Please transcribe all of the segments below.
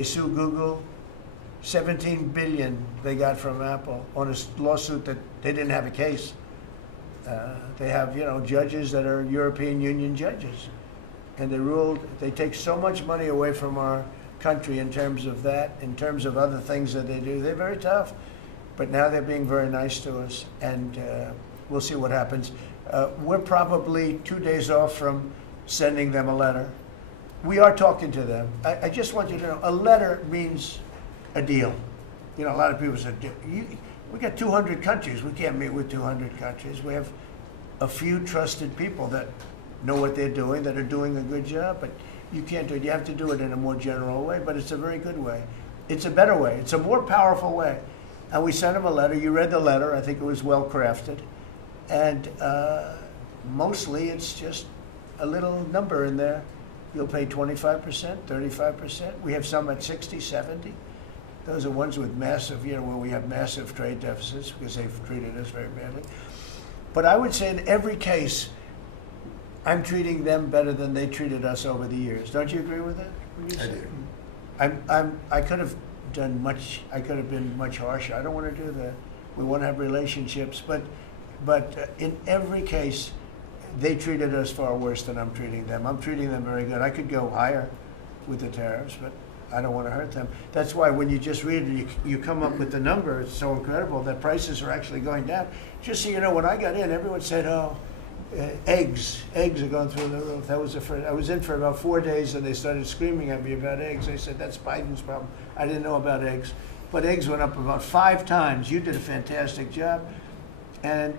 They sue Google, 17 billion they got from Apple on a lawsuit that they didn't have a case. They have, judges that are European Union judges, and they ruled. They take so much money away from our country in terms of that, in terms of other things that they do. They're very tough, but now they're being very nice to us, and we'll see what happens. We're probably 2 days off from sending them a letter. We are talking to them. I just want you to know, a letter means a deal. A lot of people said, we got 200 countries. We can't meet with 200 countries. We have a few trusted people that know what they're doing, that are doing a good job, but you can't do it. You have to do it in a more general way, but it's a very good way. It's a better way. It's a more powerful way. And we sent them a letter. You read the letter. I think it was well crafted. And mostly it's just a little number in there. You'll pay 25%, 35%. We have some at 60, 70. Those are ones with massive, where we have massive trade deficits because they've treated us very badly. But I would say in every case, I'm treating them better than they treated us over the years. Don't you agree with that? I do. I could have done much. I could have been much harsher. I don't want to do that. We want to have relationships, but in every case, they treated us far worse than I'm treating them. I'm treating them very good. I could go higher with the tariffs, but I don't want to hurt them. That's why when you just read it, you come up with the number. It's so incredible that prices are actually going down. Just so you know, when I got in, everyone said, "Oh, eggs are going through the roof." That was the first. I was in for about 4 days, and they started screaming at me about eggs. I said, "That's Biden's problem." I didn't know about eggs, but eggs went up about 5 times. You did a fantastic job, and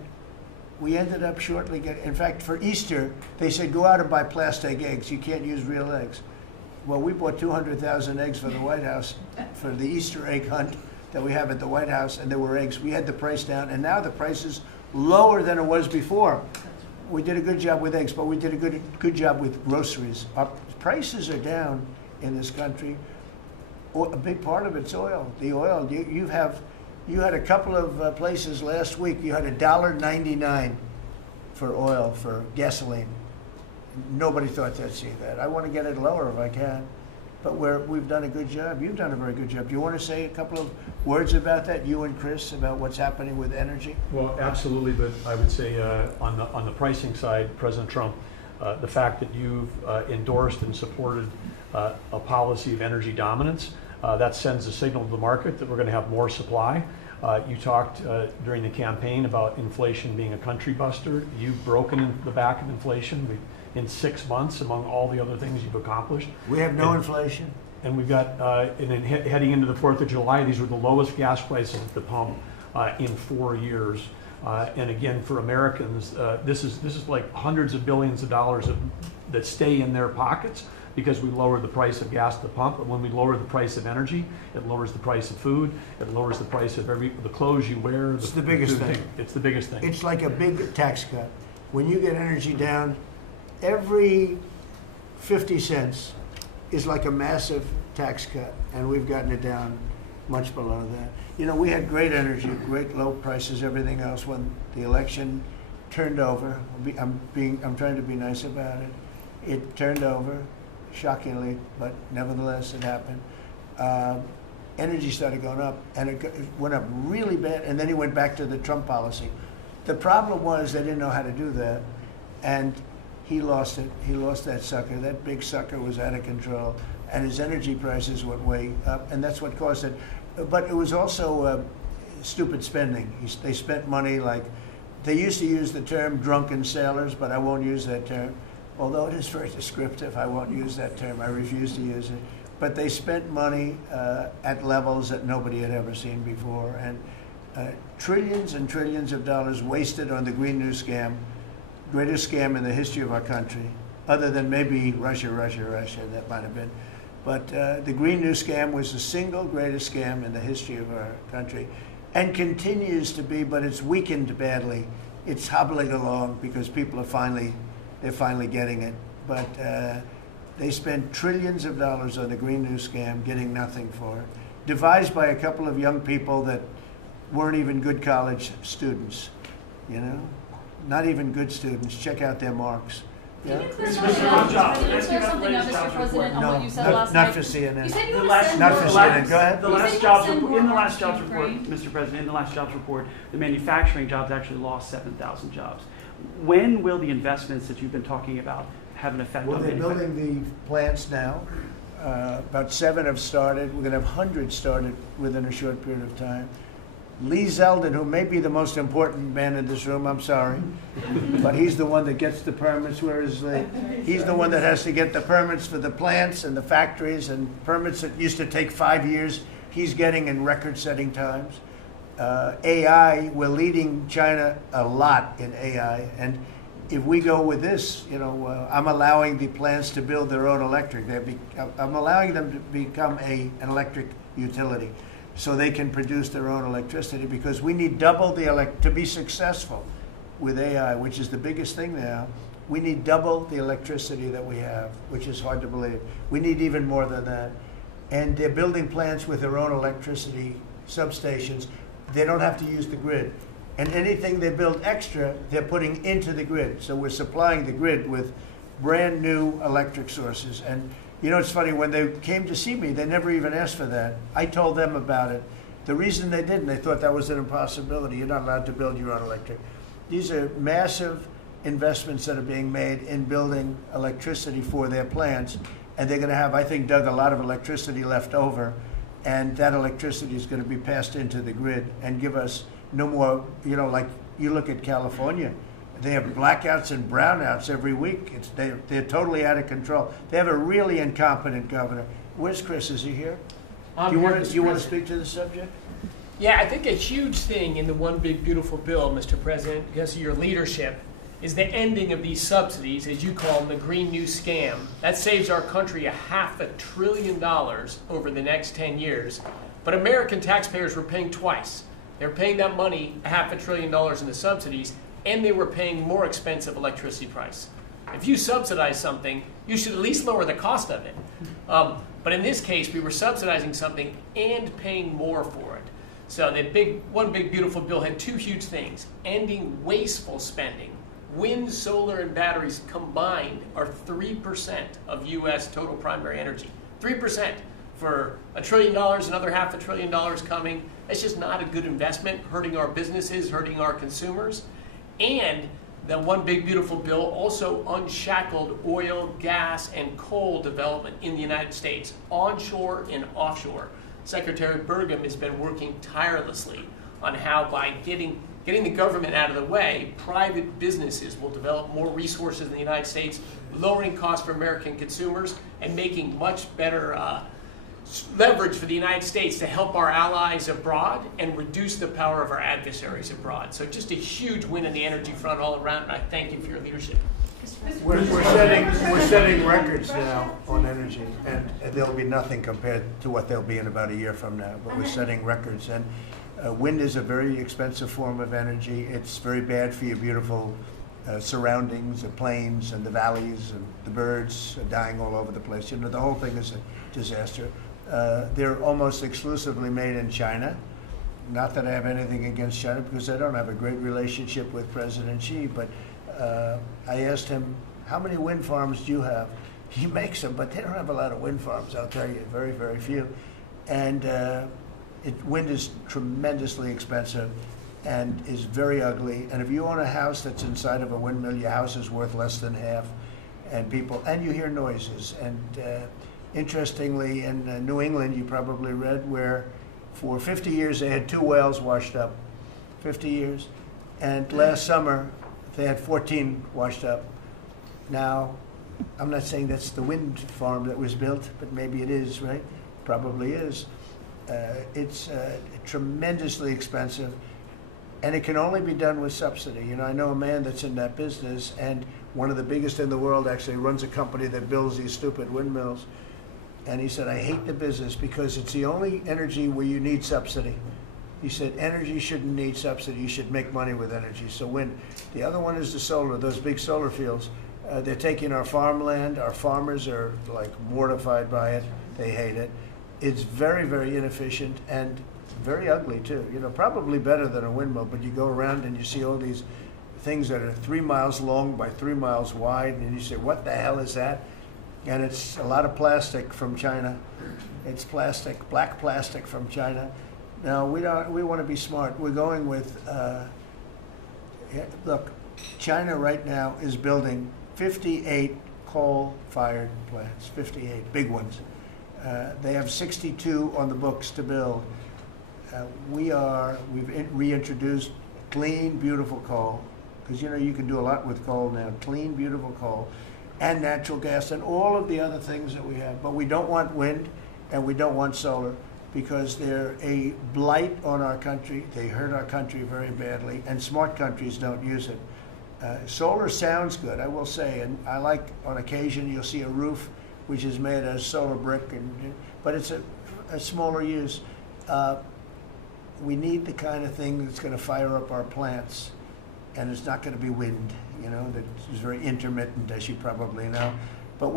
we ended up shortly getting. In fact, for Easter, they said go out and buy plastic eggs. You can't use real eggs. Well, we bought 200,000 eggs for the White House for the Easter egg hunt that we have at the White House, and there were eggs. We had the price down, and now the price is lower than it was before. We did a good job with eggs, but we did a good job with groceries. Our prices are down in this country. A big part of it's oil. The oil, you had a couple of places last week, you had $1.99 for oil, for gasoline. Nobody thought they'd see that. I want to get it lower if I can, but we've done a good job. You've done a very good job. Do you want to say a couple of words about that, you and Chris, about what's happening with energy? Well, absolutely, but I would say on the pricing side, President Trump, the fact that you've endorsed and supported a policy of energy dominance, that sends a signal to the market that we're going to have more supply. You talked during the campaign about inflation being a country buster. You've broken the back of inflation in 6 months, among all the other things you've accomplished. We have no inflation. And we've got, and then heading into the 4th of July, these were the lowest gas prices at the pump in 4 years. And again, for Americans, this is like hundreds of billions of dollars that stay in their pockets because we lower the price of gas at the pump. And when we lower the price of energy, it lowers the price of food. It lowers the price of the clothes you wear. It's the biggest thing. It's the biggest thing. It's like a big tax cut. When you get energy down, every 50 cents is like a massive tax cut, and we've gotten it down much below that. We had great energy, great low prices, everything else. When the election turned over, I'm trying to be nice about it. It turned over, shockingly, but nevertheless it happened. Energy started going up, and it went up really bad, and then he went back to the Trump policy. The problem was they didn't know how to do that, and he lost it. He lost that sucker. That big sucker was out of control, and his energy prices went way up, and that's what caused it. But it was also stupid spending. They spent money like, they used to use the term drunken sailors, but I won't use that term. Although it is very descriptive, I won't use that term. I refuse to use it. But they spent money at levels that nobody had ever seen before, and trillions and trillions of dollars wasted on the Green New Scam. Greatest scam in the history of our country, other than maybe Russia, that might have been. But the Green New Scam was the single greatest scam in the history of our country, and continues to be, but it's weakened badly. It's hobbling along because people are finally getting it. But they spent trillions of dollars on the Green New Scam, getting nothing for it. Devised by a couple of young people that weren't even good college students, Not even good students. Check out their marks. Yeah. Can you clear Mr. something up, Jobs. Can you Let's clear give out something up, latest Mr. jobs President, on No, what you said last not night? for CNN. You said you The want to last, send Not more for the CNN. last, Go ahead. the You said last you jobs send report, in the more last arms jobs to report, Ukraine. Mr. President, in the last jobs report, the manufacturing jobs actually lost 7,000 jobs. When will the investments that you've been talking about have an effect Well, on they're manufacturing? building the plants now. About 7 have started. We're going to have hundreds started within a short period of time. Lee Zeldin, who may be the most important man in this room, I'm sorry, but he's the one that gets the permits, whereas he's the one that has to get the permits for the plants and the factories, and permits that used to take 5 years, he's getting in record-setting times. AI, we're leading China a lot in AI, and if we go with this, I'm allowing the plants to build their own electric. I'm allowing them to become an electric utility, so they can produce their own electricity, because we need double to be successful with AI, which is the biggest thing now. We need double the electricity that we have, which is hard to believe. We need even more than that. And they're building plants with their own electricity substations. They don't have to use the grid. And anything they build extra, they're putting into the grid. So we're supplying the grid with brand new electric sources. And it's funny, when they came to see me, they never even asked for that. I told them about it. The reason they didn't, they thought that was an impossibility. You're not allowed to build your own electric. These are massive investments that are being made in building electricity for their plants. And they're going to have, I think, Doug, a lot of electricity left over. And that electricity is going to be passed into the grid and give us no more, like you look at California. They have blackouts and brownouts every week. They're totally out of control. They have a really incompetent governor. Where's Chris? Is he here? Do you want to speak to the subject? Yeah, I think a huge thing in the One Big Beautiful Bill, Mr. President, because of your leadership, is the ending of these subsidies, as you call them, the Green New Scam. That saves our country $500 billion over the next 10 years. But American taxpayers were paying twice. They're paying that money, $500 billion in the subsidies, and they were paying more expensive electricity price. If you subsidize something, you should at least lower the cost of it. But in this case, we were subsidizing something and paying more for it. So the One Big Beautiful Bill had two huge things: ending wasteful spending. Wind, solar, and batteries combined are 3% of U.S. total primary energy. 3%. For $1 trillion, another $500 billion coming. That's just not a good investment, hurting our businesses, hurting our consumers. And the One Big Beautiful Bill also unshackled oil, gas, and coal development in the United States, onshore and offshore. Secretary Burgum has been working tirelessly on how, by getting the government out of the way, private businesses will develop more resources in the United States, lowering costs for American consumers and making much better leverage for the United States to help our allies abroad and reduce the power of our adversaries abroad. So just a huge win on the energy front all around, and I thank you for your leadership. We're setting records now on energy, and there'll be nothing compared to what they'll be in about a year from now, but we're setting records. And wind is a very expensive form of energy. It's very bad for your beautiful surroundings, the plains and the valleys, and the birds are dying all over the place. The whole thing is a disaster. They're almost exclusively made in China. Not that I have anything against China, because I don't have a great relationship with President Xi, but I asked him, how many wind farms do you have? He makes them, but they don't have a lot of wind farms, I'll tell you, very, very few. And wind is tremendously expensive and is very ugly. And if you own a house that's inside of a windmill, your house is worth less than half. And you hear noises. And interestingly, in New England, you probably read, where for 50 years they had 2 whales washed up. 50 years. And last summer, they had 14 washed up. Now, I'm not saying that's the wind farm that was built, but maybe it is, right? Probably is. It's tremendously expensive, and it can only be done with subsidy. I know a man that's in that business, and one of the biggest in the world actually runs a company that builds these stupid windmills. And he said, I hate the business because it's the only energy where you need subsidy. He said, energy shouldn't need subsidy. You should make money with energy. So wind. The other one is the solar, those big solar fields. They're taking our farmland. Our farmers are like mortified by it. They hate it. It's very, very inefficient and very ugly too. Probably better than a windmill, but you go around and you see all these things that are 3 miles long by 3 miles wide, and you say, what the hell is that? And it's a lot of plastic from China. It's plastic, black plastic from China. Now, we want to be smart. We're going with, look, China right now is building 58 coal-fired plants, 58 big ones. They have 62 on the books to build. We've reintroduced clean, beautiful coal, because you can do a lot with coal now. Clean, beautiful coal, and natural gas, and all of the other things that we have. But we don't want wind, and we don't want solar, because they're a blight on our country. They hurt our country very badly, and smart countries don't use it. Solar sounds good, I will say, and I like, on occasion, you'll see a roof which is made of solar brick, but it's a smaller use. We need the kind of thing that's going to fire up our plants, and it's not going to be wind, that is very intermittent, as you probably know. But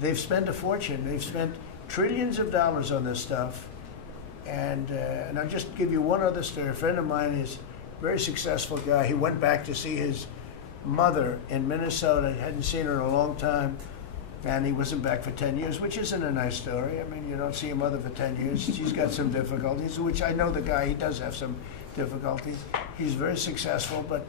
they've spent a fortune. They've spent trillions of dollars on this stuff, and I'll just give you one other story. A friend of mine is a very successful guy. He went back to see his mother in Minnesota. He hadn't seen her in a long time. And he wasn't back for 10 years, which isn't a nice story. I mean, you don't see your mother for 10 years. She's got some difficulties, which I know the guy, he does have some difficulties. He's very successful, but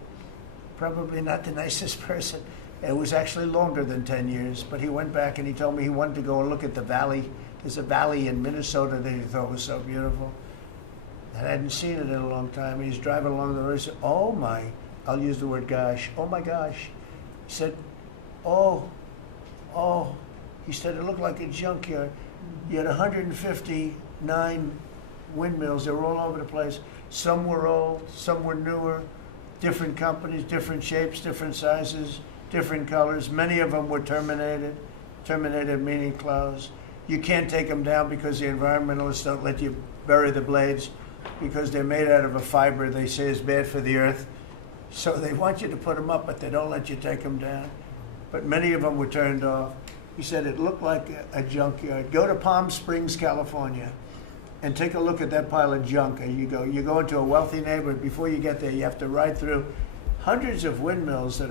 probably not the nicest person. It was actually longer than 10 years, but he went back and he told me he wanted to go and look at the valley. There's a valley in Minnesota that he thought was so beautiful. I hadn't seen it in a long time. He's driving along the road. He said, oh my, I'll use the word gosh, oh my gosh. He said, oh, he said, it looked like a junkyard. You had 159 windmills. They were all over the place. Some were old, some were newer, different companies, different shapes, different sizes, different colors. Many of them were terminated meaning closed. You can't take them down because the environmentalists don't let you bury the blades because they're made out of a fiber they say is bad for the earth. So they want you to put them up, but they don't let you take them down. But many of them were turned off. He said it looked like a junkyard. Go to Palm Springs, California, and take a look at that pile of junk. And you go into a wealthy neighborhood. Before you get there, you have to ride through hundreds of windmills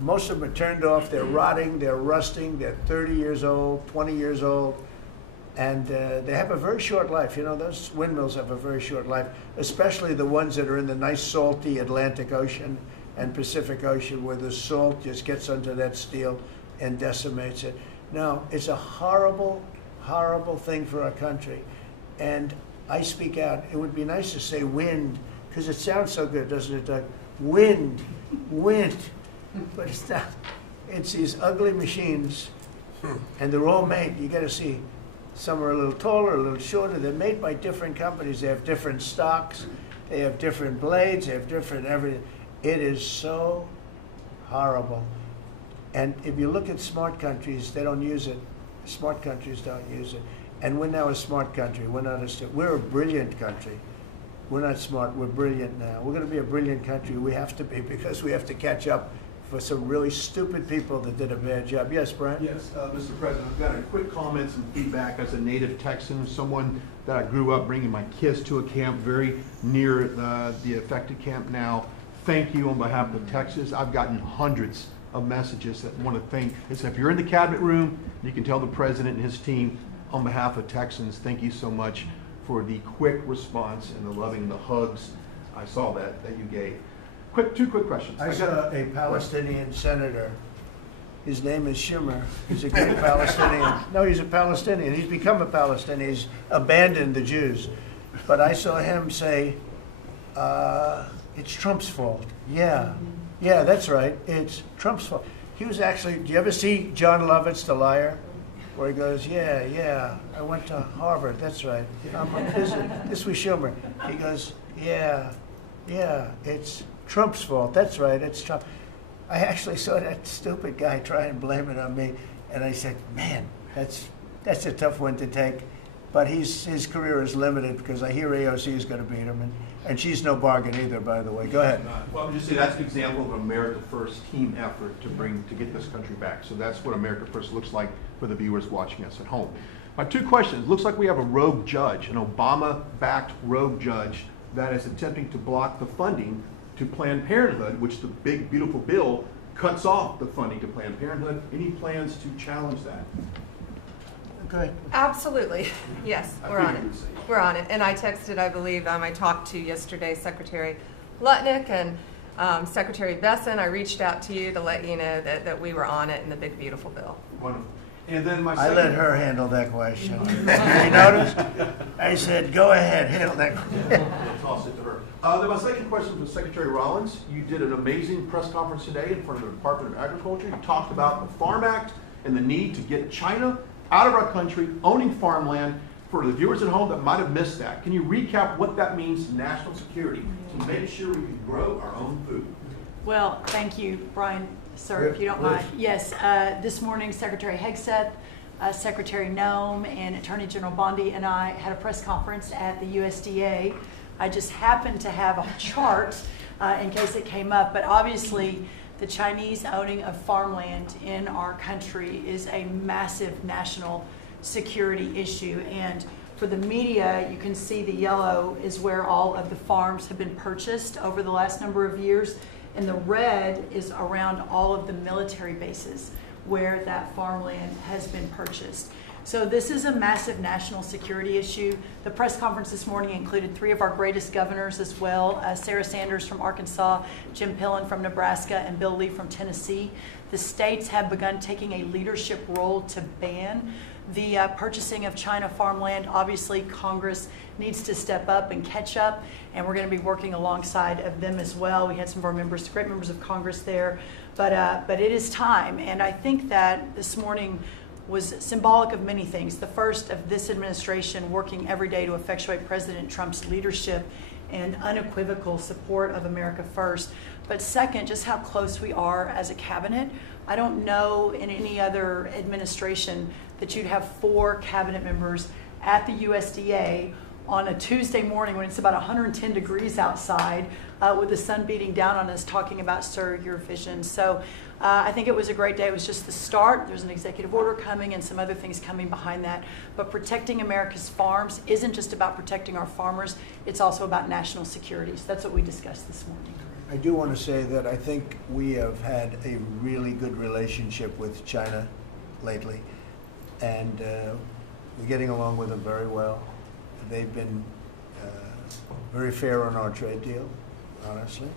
most of them are turned off. They're rotting, they're rusting, they're 30 years old, 20 years old, and they have a very short life. Those windmills have a very short life, especially the ones that are in the nice salty Atlantic Ocean and Pacific Ocean, where the salt just gets under that steel and decimates it. Now, it's a horrible, horrible thing for our country. And I speak out. It would be nice to say wind, because it sounds so good, doesn't it, Doug? Wind. But it's not. It's these ugly machines, and they're all made, you got to see, some are a little taller, a little shorter. They're made by different companies. They have different stocks. They have different blades. They have different everything. It is so horrible. And if you look at smart countries, they don't use it. Smart countries don't use it. And we're now a smart country. We're a brilliant country. We're not smart. We're brilliant now. We're going to be a brilliant country. We have to be, because we have to catch up for some really stupid people that did a bad job. Yes, Brian? Yes, Mr. President, I've got a quick comments and feedback as a native Texan, someone that I grew up bringing my kids to a camp very near the affected camp now. Thank you on behalf of Texas. I've gotten hundreds of messages that want to thank. If you're in the cabinet room, you can tell the president and his team on behalf of Texans, thank you so much for the quick response and the loving, the hugs. I saw that you gave. Two quick questions. I saw a Palestinian senator. His name is Schumer. He's a great Palestinian. No, he's a Palestinian. He's become a Palestinian. He's abandoned the Jews. But I saw him say, it's Trump's fault. Yeah, that's right. It's Trump's fault. He was actually, do you ever see John Lovett's The Liar? Where he goes, yeah, I went to Harvard. That's right. This was Schumer. He goes, yeah, it's Trump's fault. That's right, it's Trump. I actually saw that stupid guy try and blame it on me, and I said, man, that's a tough one to take. But his career is limited, because I hear AOC is going to beat him, and she's no bargain either, by the way. Go ahead. Well, I'm just saying that's an example of an America First team effort to get this country back. So that's what America First looks like for the viewers watching us at home. My two questions. Looks like we have a rogue judge, an Obama-backed rogue judge that is attempting to block the funding to Planned Parenthood, which the big, beautiful bill cuts off the funding to Planned Parenthood. Any plans to challenge that? Okay. Absolutely. Yes, I we're on figured it. you'd say yes. We're on it. And I texted, I believe, I talked to yesterday Secretary Lutnick and Secretary Besson. I reached out to you to let you know that we were on it in the big, beautiful bill. Wonderful. And then my I second... let her handle that question. You noticed? I said, go ahead, handle that. Toss it to her. Then my second question was Secretary Rollins. You did an amazing press conference today in front of the Department of Agriculture. You talked about the Farm Act and the need to get China out of our country, owning farmland. For the viewers at home that might have missed that, can you recap what that means to national security, to make sure we can grow our own food? Well, thank you, Brian, sir, if you don't mind. Yes, this morning, Secretary Hegseth, Secretary Nome, and Attorney General Bondi and I had a press conference at the USDA. I just happened to have a chart in case it came up, but obviously the Chinese owning of farmland in our country is a massive national security issue. And for the media, you can see the yellow is where all of the farms have been purchased over the last number of years, and the red is around all of the military bases where that farmland has been purchased. So this is a massive national security issue. The press conference this morning included 3 of our greatest governors as well, Sarah Sanders from Arkansas, Jim Pillen from Nebraska, and Bill Lee from Tennessee. The states have begun taking a leadership role to ban the purchasing of China farmland. Obviously, Congress needs to step up and catch up, and we're going to be working alongside of them as well. We had some of our members, great members of Congress there, but it is time, and I think that this morning was symbolic of many things. The first of this administration working every day to effectuate President Trump's leadership and unequivocal support of America First. But second, just how close we are as a cabinet. I don't know in any other administration that you'd have 4 cabinet members at the USDA on a Tuesday morning when it's about 110 degrees outside with the sun beating down on us talking about Sir Your Vision. So I think it was a great day. It was just the start. There's an executive order coming and some other things coming behind that. But protecting America's farms isn't just about protecting our farmers. It's also about national security. So that's what we discussed this morning. I do want to say that I think we have had a really good relationship with China lately, and we're getting along with them very well. They've been very fair on our trade deal, honestly,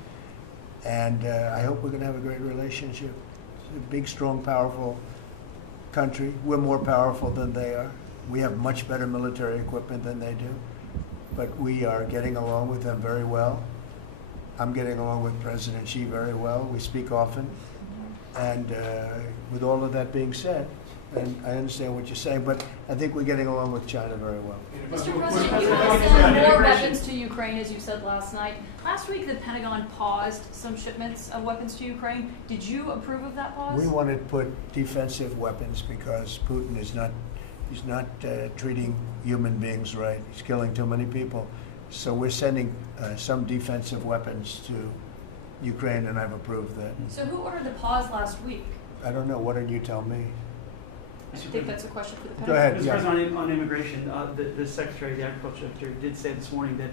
and I hope we're going to have a great relationship. It's a big, strong, powerful country. We're more powerful than they are. We have much better military equipment than they do, but we are getting along with them very well. I'm getting along with President Xi very well. We speak often. And with all of that being said, and I understand what you're saying, but I think we're getting along with China very well. Mr. President, you will send more weapons to Ukraine, as you said last night. Last week, the Pentagon paused some shipments of weapons to Ukraine. Did you approve of that pause? We want to put defensive weapons because Putin is not treating human beings right. He's killing too many people. So we're sending some defensive weapons to Ukraine, and I've approved that. So who ordered the pause last week? I don't know. Why don't you tell me? I think that's a question for the Go Pentagon. ahead. Mr. Yeah. President, on immigration, the Secretary, the Agriculture Secretary, did say this morning that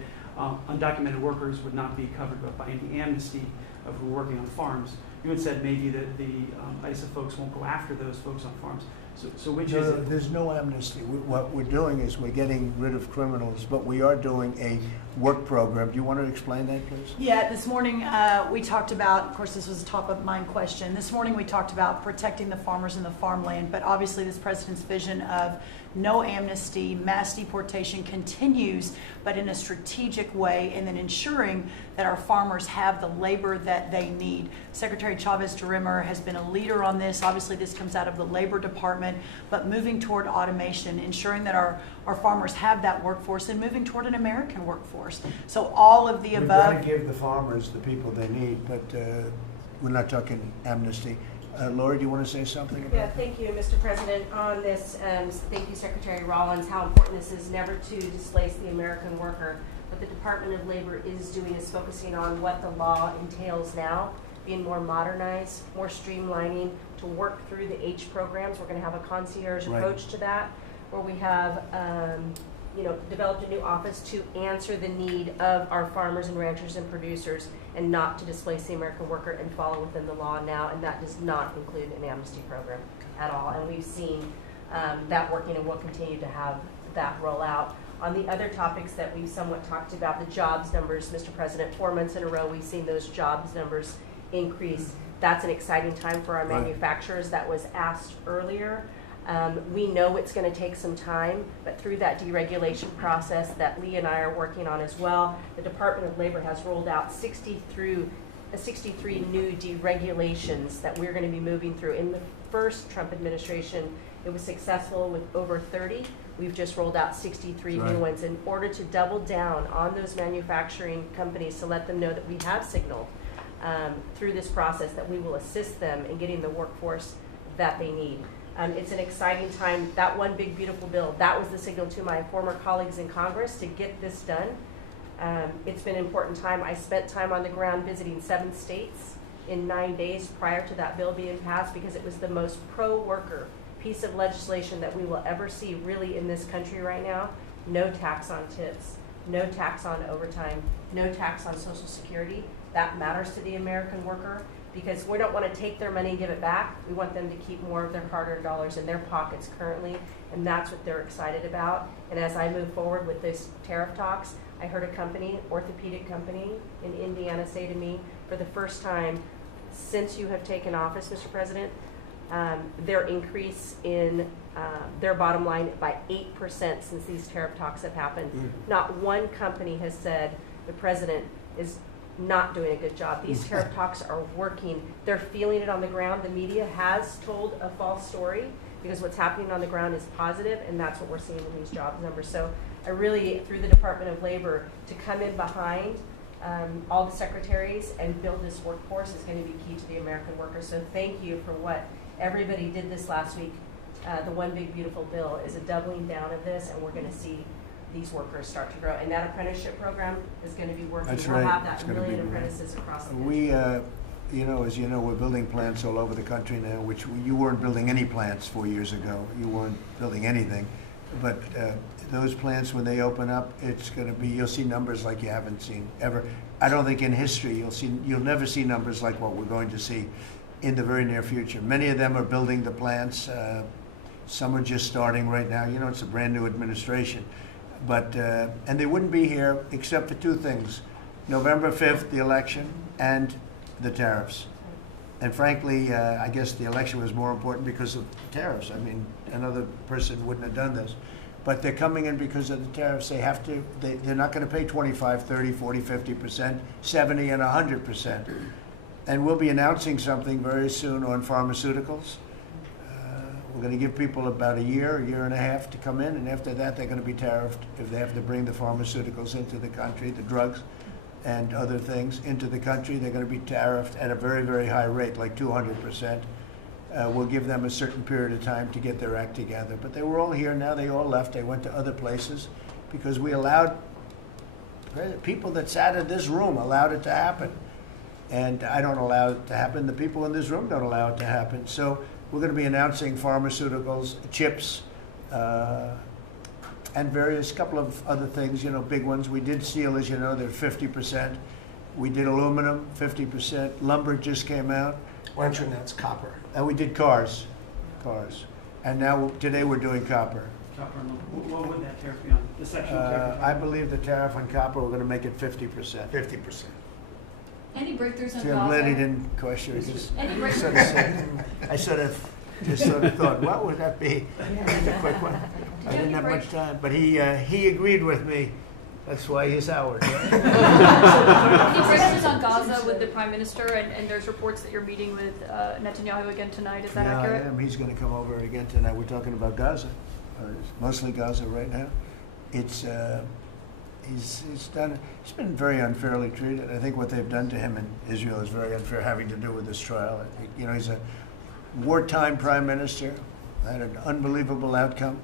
undocumented workers would not be covered by any amnesty of who are working on farms. You had said maybe that the ISA folks won't go after those folks on farms. So which is it? There's no amnesty. What we're doing is we're getting rid of criminals, but we are doing a work program. Do you want to explain that, please? Yeah, this morning we talked about, of course this was a top of mind question, this morning we talked about protecting the farmers and the farmland, but obviously this president's vision of no amnesty, mass deportation continues, but in a strategic way, and then ensuring that our farmers have the labor that they need. Secretary Chavez-DeRimmer has been a leader on this. Obviously this comes out of the Labor Department, but moving toward automation, ensuring that our farmers have that workforce, and moving toward an American workforce. So all of the We've above. got to give the farmers the people they need, but we're not talking amnesty. Lori, do you want to say something about that? Thank you, Mr. President. On this, thank you, Secretary Rollins, how important this is never to displace the American worker. What the Department of Labor is doing is focusing on what the law entails now, being more modernized, more streamlining, to work through the H programs. We're going to have a concierge Right. approach to that, where we have developed a new office to answer the need of our farmers and ranchers and producers and not to displace the American worker and follow within the law now, and that does not include an amnesty program at all. And we've seen that working, and we'll continue to have that roll out. On the other topics that we've somewhat talked about, the jobs numbers, Mr. President, 4 months in a row, we've seen those jobs numbers increase. That's an exciting time for our manufacturers. That was asked earlier. We know it's going to take some time, but through that deregulation process that Lee and I are working on as well, the Department of Labor has rolled out 63 new deregulations that we're going to be moving through. In the first Trump administration, it was successful with over 30. We've just rolled out 63 new ones in order to double down on those manufacturing companies to let them know that we have signaled through this process that we will assist them in getting the workforce that they need. It's an exciting time. That one big beautiful bill, that was the signal to my former colleagues in Congress to get this done. It's been an important time. I spent time on the ground visiting 7 states in 9 days prior to that bill being passed because it was the most pro-worker piece of legislation that we will ever see really in this country right now. No tax on tips, no tax on overtime, no tax on Social Security. That matters to the American worker because we don't want to take their money and give it back. We want them to keep more of their hard-earned dollars in their pockets currently, and that's what they're excited about. And as I move forward with this tariff talks, I heard a company, orthopedic company in Indiana, say to me, for the first time since you have taken office, Mr. President, their increase in their bottom line by 8% since these tariff talks have happened. Not one company has said the president is not doing a good job. These tariff talks are working. They're feeling it on the ground. The media has told a false story because what's happening on the ground is positive, and that's what we're seeing in these jobs numbers. So I really, through the Department of Labor, to come in behind all the secretaries and build this workforce is going to be key to the American worker. So thank you for what everybody did this last week. The One Big Beautiful Bill is a doubling down of this, and we're going to see these workers start to grow. And that apprenticeship program is going to be working. That's we'll right. have that It's gonna million be great. apprentices across the country. We, as you know, we're building plants all over the country now, which you weren't building any plants 4 years ago. You weren't building anything. But those plants, when they open up, it's going to be, you'll see numbers like you haven't seen ever. I don't think in history you'll never see numbers like what we're going to see in the very near future. Many of them are building the plants. Some are just starting right now. You know, it's a brand new administration. But, and they wouldn't be here except for 2 things. November 5th, the election, and the tariffs. And frankly, I guess the election was more important because of the tariffs. I mean, another person wouldn't have done this. But they're coming in because of the tariffs. They have to, they're not going to pay 25, 30, 40, 50%, 70, and 100%. And we'll be announcing something very soon on pharmaceuticals. We're going to give people about a year and a half to come in, and after that they're going to be tariffed if they have to bring the pharmaceuticals into the country, the drugs and other things into the country. They're going to be tariffed at a very, very high rate, like 200%. We'll give them a certain period of time to get their act together. But they were all here, now they all left. They went to other places because we allowed, people that sat in this room allowed it to happen. And I don't allow it to happen. The people in this room don't allow it to happen. So we're going to be announcing pharmaceuticals, chips, and various couple of other things, you know, big ones. We did steel, as you know, they're 50%. We did aluminum, 50%. Lumber just came out. Internet's copper. And we did cars. And now, today we're doing copper. Copper and lumber. What would that tariff be on? The sectional tariff? I believe the tariff on copper, we're going to make it 50%. 50%. Any breakthroughs in See, I'm glad he Gaza? didn't question it. Any I breakthroughs? sort of said, I just sort of thought, what would that be? Just a quick one. I didn't have much time, but he agreed with me. That's why he's Howard. Right? Any breakthroughs on Gaza with the Prime Minister, and there's reports that you're meeting with Netanyahu again tonight. Is that Yeah, accurate? I am. He's going to come over again tonight. We're talking about Gaza, mostly Gaza right now. It's he's been very unfairly treated. I think what they've done to him in Israel is very unfair, having to do with this trial. You know, he's a wartime prime minister, had an unbelievable outcome,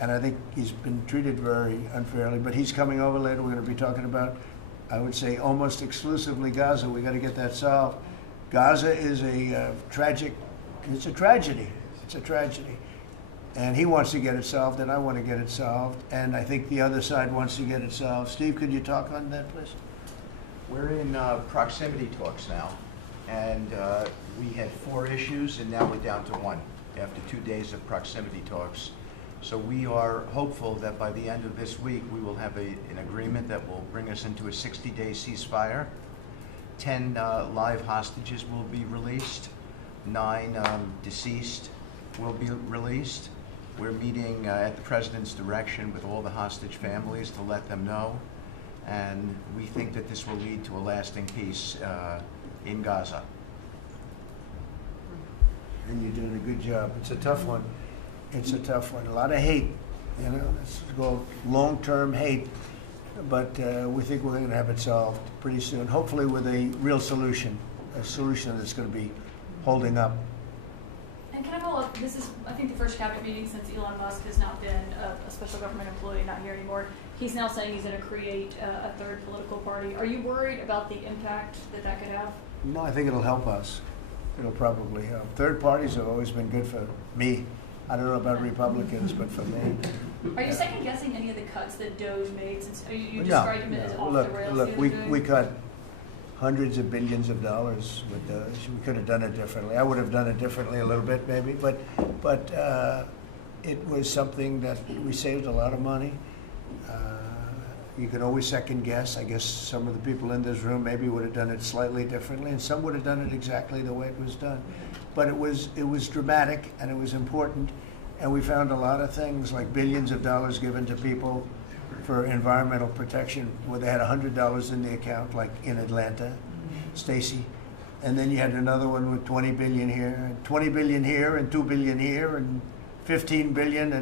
and I think he's been treated very unfairly. But he's coming over later. We're going to be talking about, I would say, almost exclusively Gaza. We got to get that solved. Gaza is a tragic. It's a tragedy. It's a tragedy. And he wants to get it solved, and I want to get it solved, and I think the other side wants to get it solved. Steve, could you talk on that, please? We're in proximity talks now, and we had 4 issues, and now we're down to 1 after 2 days of proximity talks. So we are hopeful that by the end of this week, we will have an agreement that will bring us into a 60-day ceasefire. 10 live hostages will be released. 9 deceased will be released. We're meeting at the President's direction with all the hostage families to let them know. And we think that this will lead to a lasting peace in Gaza. And you're doing a good job. It's a tough one. It's a tough one. A lot of hate, you know, it's called long-term hate. But we think we're going to have it solved pretty soon, hopefully with a real solution, a solution that's going to be holding up. And can I follow up? This is, I think, the first cabinet meeting since Elon Musk has not been a special government employee, not here anymore. He's now saying he's going to create a third political party. Are you worried about the impact that that could have? No, I think it'll help us. It'll probably help. Third parties have always been good for me. I don't know about Republicans, but for me. Are you second guessing any of the cuts that Doge made? Since you No, described him as off look, the rails. look, the other day? we cut hundreds of billions of dollars with Doge. We could have done it differently. I would have done it differently a little bit, maybe, but it was something that we saved a lot of money. You can always second guess. I guess some of the people in this room maybe would have done it slightly differently, and some would have done it exactly the way it was done. But it was dramatic, and it was important, and we found a lot of things like billions of dollars given to people for environmental protection, where they had $100 in the account, like in Atlanta, Stacy, and then you had another one with 20 billion here, and 20 billion here, and 2 billion here, and 15 billion,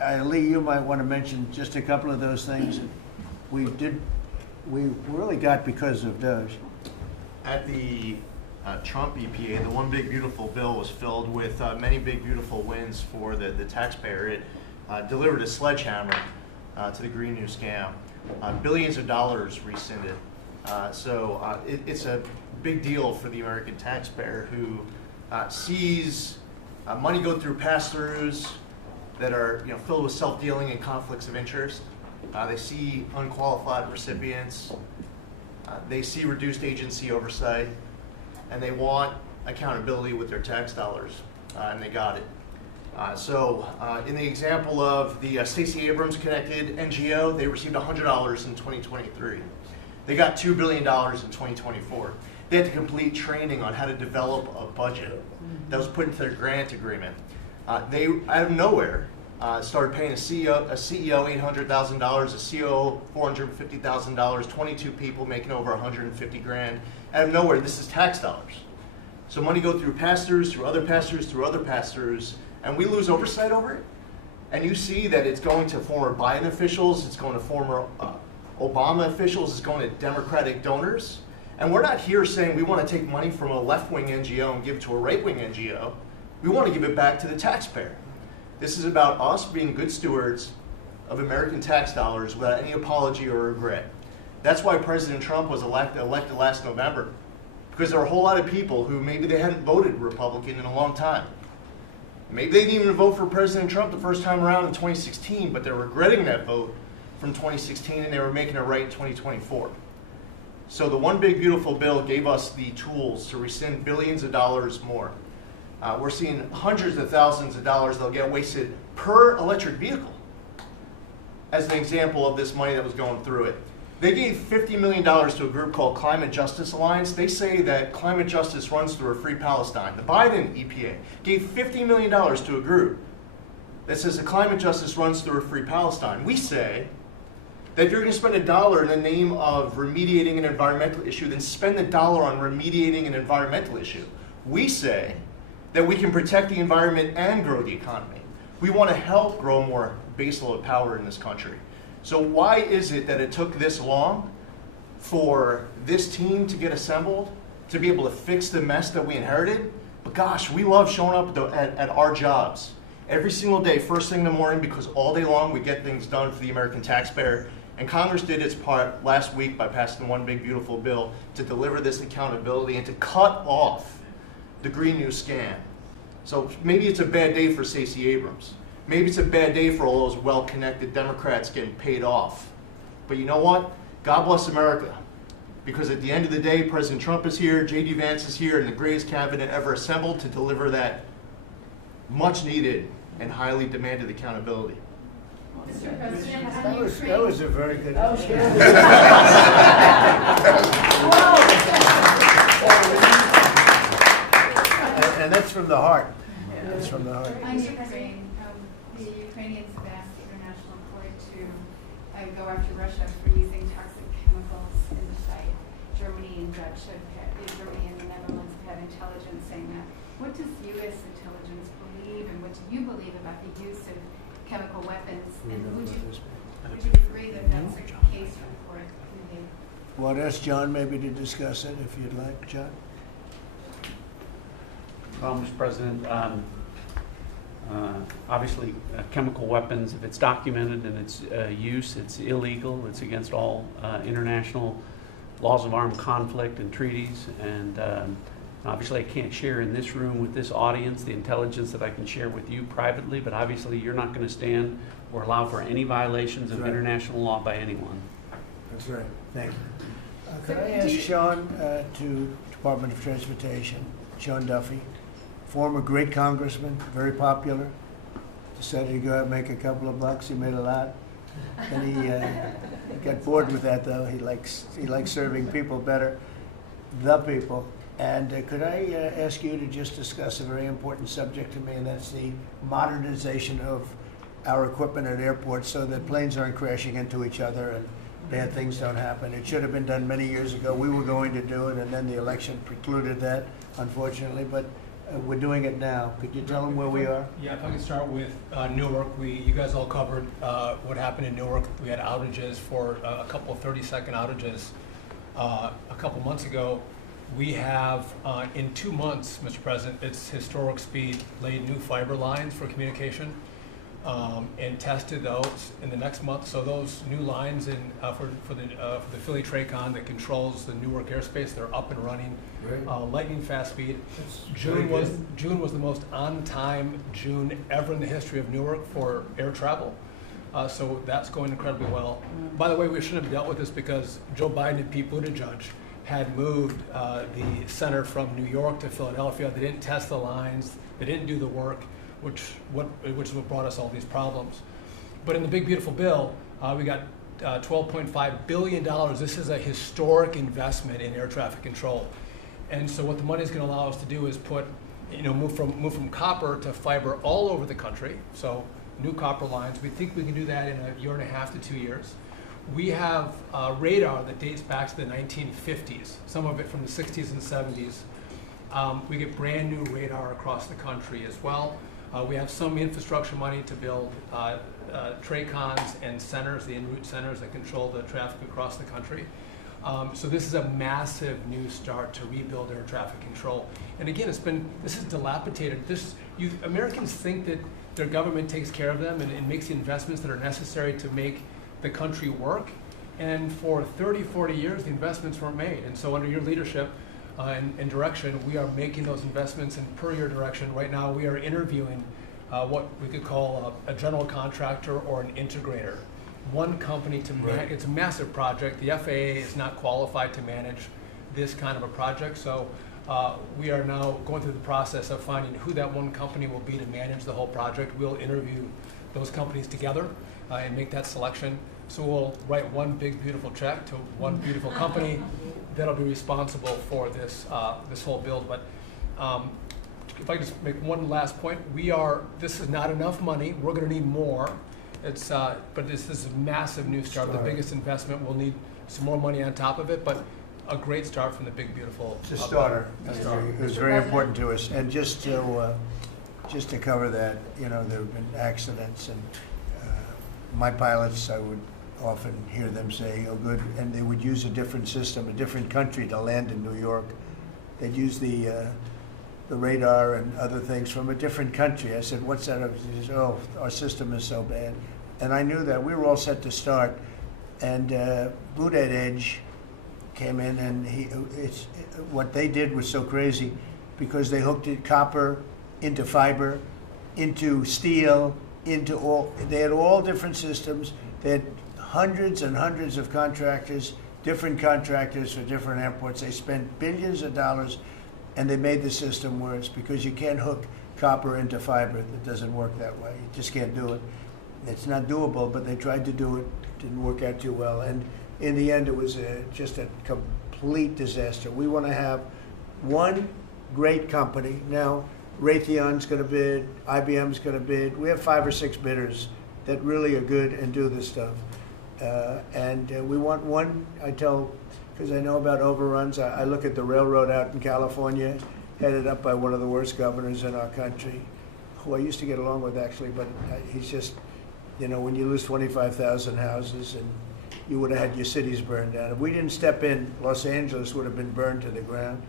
and Lee, you might want to mention just a couple of those things. We really got because of Doge. At the Trump EPA, the one big beautiful bill was filled with many big beautiful wins for the taxpayer. It delivered a sledgehammer to the Green New scam. Billions of dollars rescinded. So it's a big deal for the American taxpayer who sees money go through pass-throughs that are filled with self-dealing and conflicts of interest. They see unqualified recipients. They see reduced agency oversight, and they want accountability with their tax dollars, and they got it. So in the example of the Stacey Abrams connected NGO, they received $100 in 2023. They got $2 billion in 2024. They had to complete training on how to develop a budget that was put into their grant agreement. They, out of nowhere, started paying a CEO $800,000, a COO $450,000, 22 people making over 150 grand. Out of nowhere, this is tax dollars. So money go through pass-throughs, through other pass-throughs, through other pass-throughs, and we lose oversight over it. And you see that it's going to former Biden officials, it's going to former Obama officials, it's going to Democratic donors. And we're not here saying we want to take money from a left-wing NGO and give it to a right-wing NGO. We want to give it back to the taxpayer. This is about us being good stewards of American tax dollars without any apology or regret. That's why President Trump was elected last November, because there are a whole lot of people who maybe they hadn't voted Republican in a long time. Maybe they didn't even vote for President Trump the first time around in 2016, but they're regretting that vote from 2016 and they were making it right in 2024. So the One Big Beautiful Bill gave us the tools to rescind billions of dollars more. We're seeing hundreds of thousands of dollars that'll get wasted per electric vehicle as an example of this money that was going through it. They gave $50 million to a group called Climate Justice Alliance. They say that climate justice runs through a free Palestine. The Biden EPA gave $50 million to a group that says that climate justice runs through a free Palestine. We say that if you're going to spend $1 in the name of remediating an environmental issue, then spend the dollar on remediating an environmental issue. We say that we can protect the environment and grow the economy. We want to help grow more baseload power in this country. So why is it that it took this long for this team to get assembled, to be able to fix the mess that we inherited? But gosh, we love showing up at our jobs every single day, first thing in the morning, because all day long we get things done for the American taxpayer. And Congress did its part last week by passing the One Big Beautiful Bill to deliver this accountability and to cut off the Green New scam. So maybe it's a bad day for Stacey Abrams. Maybe it's a bad day for all those well-connected Democrats getting paid off. But you know what? God bless America. Because at the end of the day, President Trump is here, J.D. Vance is here, and the greatest cabinet ever assembled to deliver that much-needed and highly demanded accountability. Mr. President, That was a very good. And that's from the heart. That's from the heart. On Ukraine, the Ukrainians have asked the International Court to go after Russia for using toxic chemicals in the site. Germany and Germany and the Netherlands have had intelligence saying that. What does U.S. intelligence believe, and what do you believe about the use of chemical weapons? And would you agree that that's a case for the court? Well, I'll ask John maybe to discuss it if you'd like, John. Well, Mr. President, obviously chemical weapons, if it's documented in its use, it's illegal. It's against all international laws of armed conflict and treaties. And obviously I can't share in this room with this audience the intelligence that I can share with you privately, but obviously you're not going to stand or allow for any violations of international law by anyone. That's right. Thank you. Could I ask Sean to Department of Transportation, Sean Duffy, former great congressman, very popular, decided to go out and make a couple of bucks. He made a lot. And he got bored with that, though. He likes serving people better, the people. And could I ask you to just discuss a very important subject to me, and that's the modernization of our equipment at airports so that planes aren't crashing into each other and bad things don't happen. It should have been done many years ago. We were going to do it, and then the election precluded that, unfortunately. But we're doing it now. Could you tell them where we are? Yeah, if I could start with Newark. You guys all covered what happened in Newark. We had outages for a couple of 30-second outages a couple months ago. We have, in 2 months, Mr. President, it's historic speed, laid new fiber lines for communication and tested those in the next month. So those new lines for the Philly Tracon that controls the Newark airspace, they're up and running. Lightning fast speed. June was the most on-time June ever in the history of Newark for air travel. So that's going incredibly well. By the way, we shouldn't have dealt with this because Joe Biden and Pete Buttigieg had moved the center from New York to Philadelphia. They didn't test the lines. They didn't do the work, which is what brought us all these problems. But in the big beautiful bill, we got $12.5 billion. This is a historic investment in air traffic control. And so what the money is going to allow us to do is move from copper to fiber all over the country. So new copper lines. We think we can do that in a year and a half to 2 years. We have radar that dates back to the 1950s, some of it from the 60s and 70s. We get brand new radar across the country as well. We have some infrastructure money to build TRACONs and centers, the en route centers that control the traffic across the country. So this is a massive new start to rebuild air traffic control. And again, this is dilapidated. Americans think that their government takes care of them and makes the investments that are necessary to make the country work. And for 30, 40 years, the investments weren't made. And so under your leadership and direction, we are making those investments. And per your direction, right now we are interviewing what we could call a general contractor or an integrator. One company to manage. It's a massive project. The FAA is not qualified to manage this kind of a project. So we are now going through the process of finding who that one company will be to manage the whole project. We'll interview those companies together and make that selection. So we'll write one big beautiful check to one beautiful company that'll be responsible for this this whole build. But if I could just make one last point, this is not enough money. We're going to need more. But this is a massive new start. The biggest investment. We'll need some more money on top of it, but a great start from the big beautiful. It's a starter. It was very important to us. And just to cover that, there have been accidents, and my pilots, I would often hear them say, "Oh, good," and they would use a different system, a different country to land in New York. They'd use the radar and other things from a different country. I said, "What's that?" He said, "Oh, our system is so bad." And I knew that. We were all set to start. And Boudette Edge came in, and what they did was so crazy because they hooked copper into fiber, into steel, into all, they had all different systems. They had hundreds and hundreds of contractors, different contractors for different airports. They spent billions of dollars, and they made the system worse because you can't hook copper into fiber. It doesn't work that way. You just can't do it. It's not doable, but they tried to do it. Didn't work out too well. And in the end, it was just a complete disaster. We want to have one great company. Now, Raytheon's going to bid, IBM's going to bid. We have 5 or 6 bidders that really are good and do this stuff. And we want one, I tell, because I know about overruns, I look at the railroad out in California, headed up by one of the worst governors in our country, who I used to get along with actually, but he's just, you know, when you lose 25,000 houses and you would have had your cities burned down. If we didn't step in, Los Angeles would have been burned to the ground.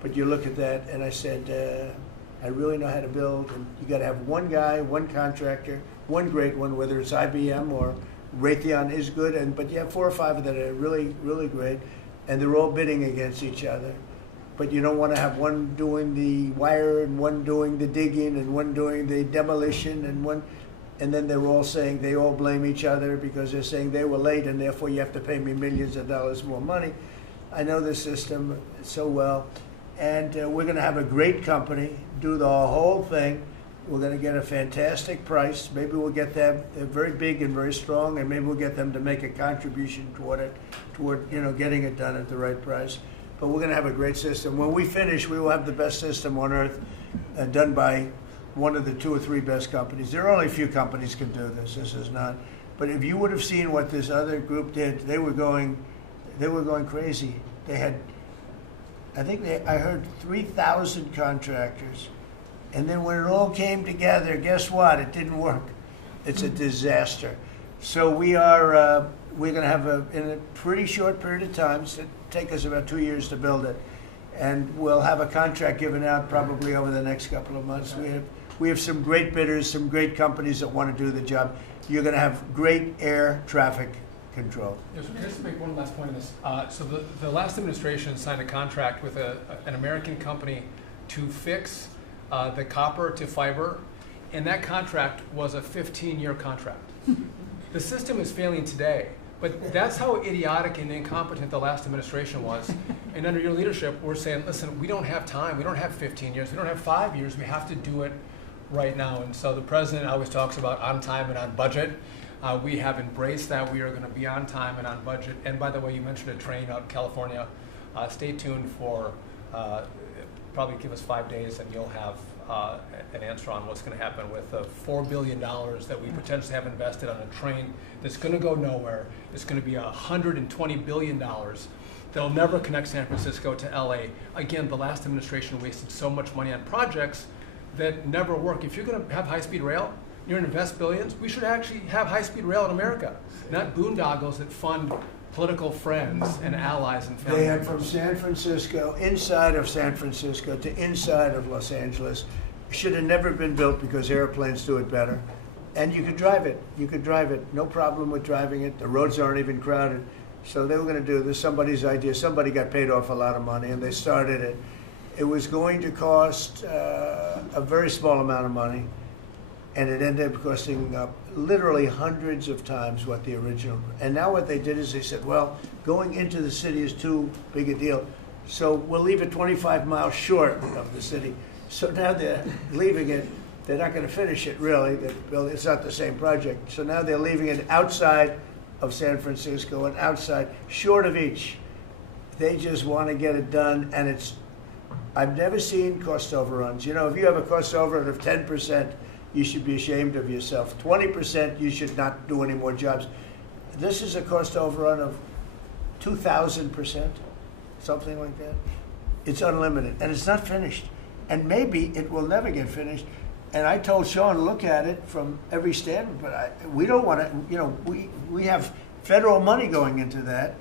But you look at that, and I said, I really know how to build, and you got to have one guy, one contractor, one great one, whether it's IBM or Raytheon is good, but you have 4 or 5 that are really, really great, and they're all bidding against each other. But you don't want to have one doing the wire and one doing the digging and one doing the demolition and then they're all saying they all blame each other because they're saying they were late and therefore you have to pay me millions of dollars more money. I know the system so well. And we're going to have a great company do the whole thing. We're going to get a fantastic price. Maybe we'll get them, they're very big and very strong, and maybe we'll get them to make a contribution toward it, toward getting it done at the right price. But we're going to have a great system. When we finish, we will have the best system on earth done by one of the 2 or 3 best companies. There are only a few companies can do this. This is not. But if you would have seen what this other group did, they were going crazy. They had, I heard 3,000 contractors. And then when it all came together, guess what? It didn't work. It's a disaster. So we're going to have in a pretty short period of time, so it'll take us about 2 years to build it. And we'll have a contract given out probably over the next couple of months. We have some great bidders, some great companies that want to do the job. You're going to have great air traffic control. Yes, just to make one last point on this. So the last administration signed a contract with an American company to fix the copper to fiber, and that contract was a 15-year contract. The system is failing today, but that's how idiotic and incompetent the last administration was. And under your leadership, we're saying, listen, we don't have time. We don't have 15 years. We don't have 5 years. We have to do it right now. And so the president always talks about on time and on budget. We have embraced that. We are going to be on time and on budget. And by the way, you mentioned a train out in California. Stay tuned for probably give us 5 days and you'll have an answer on what's going to happen with the $4 billion that we potentially have invested on a train that's going to go nowhere. It's going to be $120 billion. They'll never connect San Francisco to LA. Again, the last administration wasted so much money on projects that never work. If you're going to have high-speed rail, you're going to invest billions, we should actually have high-speed rail in America, not boondoggles that fund political friends and allies and family They had members. from San Francisco, inside of San Francisco to inside of Los Angeles. Should have never been built because airplanes do it better. And you could drive it. You could drive it. No problem with driving it. The roads aren't even crowded. So they were going to do this. Somebody's idea. Somebody got paid off a lot of money and they started it. It was going to cost a very small amount of money. And it ended up costing literally hundreds of times what the original. And now what they did is they said, well, going into the city is too big a deal. So we'll leave it 25 miles short of the city. So now they're leaving it. They're not going to finish it, really. It's not the same project. So now they're leaving it outside of San Francisco and outside, short of each. They just want to get it done, and I've never seen cost overruns. You know, if you have a cost overrun of 10%, you should be ashamed of yourself. 20%, you should not do any more jobs. This is a cost overrun of 2,000%, something like that. It's unlimited, and it's not finished. And maybe it will never get finished. And I told Sean, look at it from every standpoint, but we don't want to, we have federal money going into that,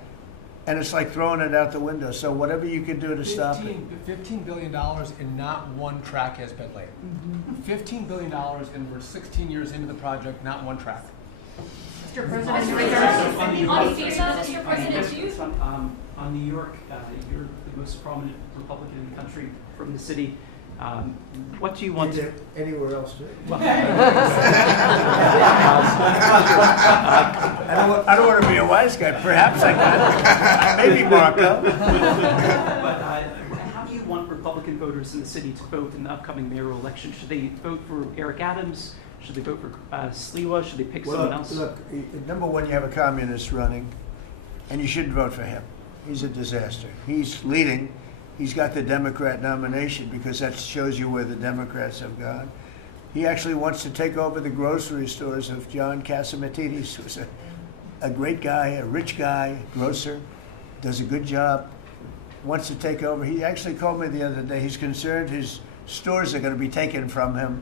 and it's like throwing it out the window. So whatever you can do to stop it. $15 billion and not one track has been laid. $15 billion and we're 16 years into the project, not one track. Mr. President, Mr. President, on New York, you're the most prominent Republican in the country from the city. What do you want to? Anywhere else? Well, I don't want to be a wise guy. Perhaps I can. Maybe Marco. But how do you want Republican voters in the city to vote in the upcoming mayoral election? Should they vote for Eric Adams? Should they vote for Sliwa? Should they pick someone else? Look, number one, you have a communist running, and you shouldn't vote for him. He's a disaster. He's leading. He's got the Democrat nomination because that shows you where the Democrats have gone. He actually wants to take over the grocery stores of John Catsimatidis, who's a great guy, a rich guy, grocer, does a good job, wants to take over. He actually called me the other day. He's concerned his stores are going to be taken from him,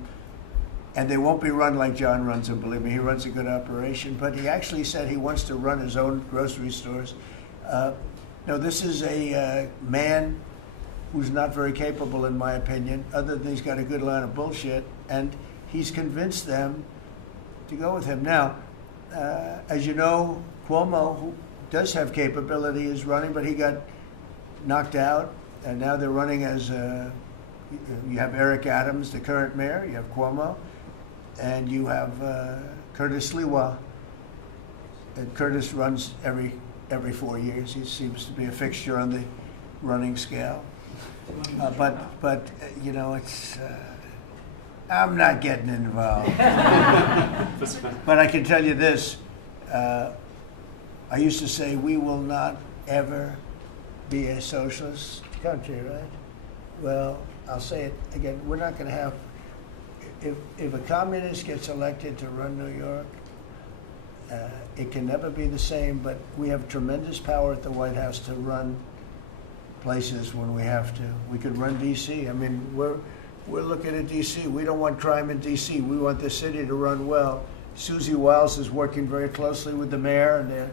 and they won't be run like John runs them. Believe me, he runs a good operation. But he actually said he wants to run his own grocery stores. No, this is a man who's not very capable, in my opinion, other than he's got a good line of bullshit, and he's convinced them to go with him. Now, as you know, Cuomo, who does have capability, is running, but he got knocked out, and now they're running as you have Eric Adams, the current mayor, you have Cuomo, and you have Curtis Sliwa. And Curtis runs every 4 years. He seems to be a fixture on the running scale. But you know, it's I'm not getting involved. But I can tell you this: I used to say we will not ever be a socialist country, right? Well, I'll say it again: we're not going to have. If a communist gets elected to run New York, it can never be the same. But we have tremendous power at the White House to run places when we have to. We could run D.C. I mean, we're looking at D.C. We don't want crime in D.C. We want the city to run well. Susie Wiles is working very closely with the mayor, and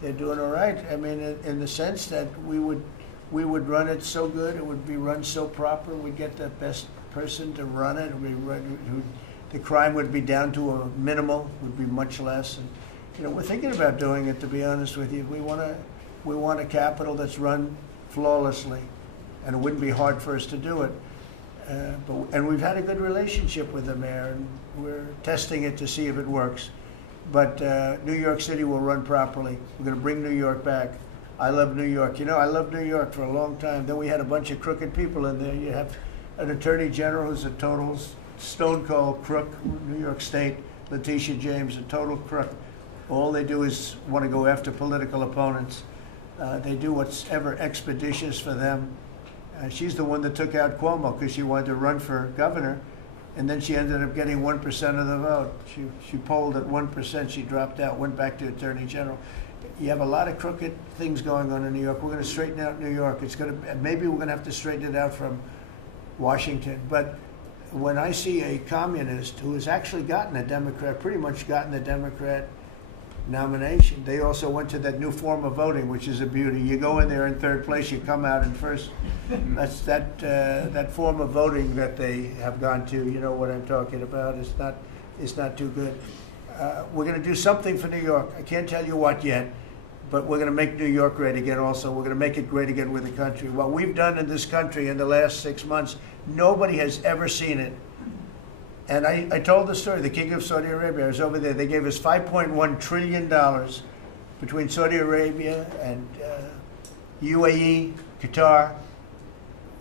they're doing all right. I mean, in the sense that we would run it so good, it would be run so proper. We'd get the best person to run it. The crime would be down to a minimal, would be much less. And you know, we're thinking about doing it. To be honest with you, we want a capital that's run flawlessly, and it wouldn't be hard for us to do it. And we've had a good relationship with the mayor, and we're testing it to see if it works. But New York City will run properly. We're going to bring New York back. I love New York. You know, I loved New York for a long time. Then we had a bunch of crooked people in there. You have an attorney general who's a total stone cold crook, New York State, Letitia James, a total crook. All they do is want to go after political opponents. They do what's ever expeditious for them. She's the one that took out Cuomo because she wanted to run for governor, and then she ended up getting 1% of the vote. She polled at 1%. She dropped out, went back to attorney general. You have a lot of crooked things going on in New York. We're going to straighten out New York. Maybe we're going to have to straighten it out from Washington. But when I see a communist who has actually gotten a Democrat, pretty much gotten the Democrat nomination. They also went to that new form of voting, which is a beauty. You go in there in third place, you come out in first. That's that form of voting that they have gone to. You know what I'm talking about. It's not too good. We're going to do something for New York. I can't tell you what yet, but we're going to make New York great again also. We're going to make it great again with the country. What we've done in this country in the last 6 months, nobody has ever seen it. And I told the story, the King of Saudi Arabia, I was over there. They gave us $5.1 trillion between Saudi Arabia and UAE, Qatar.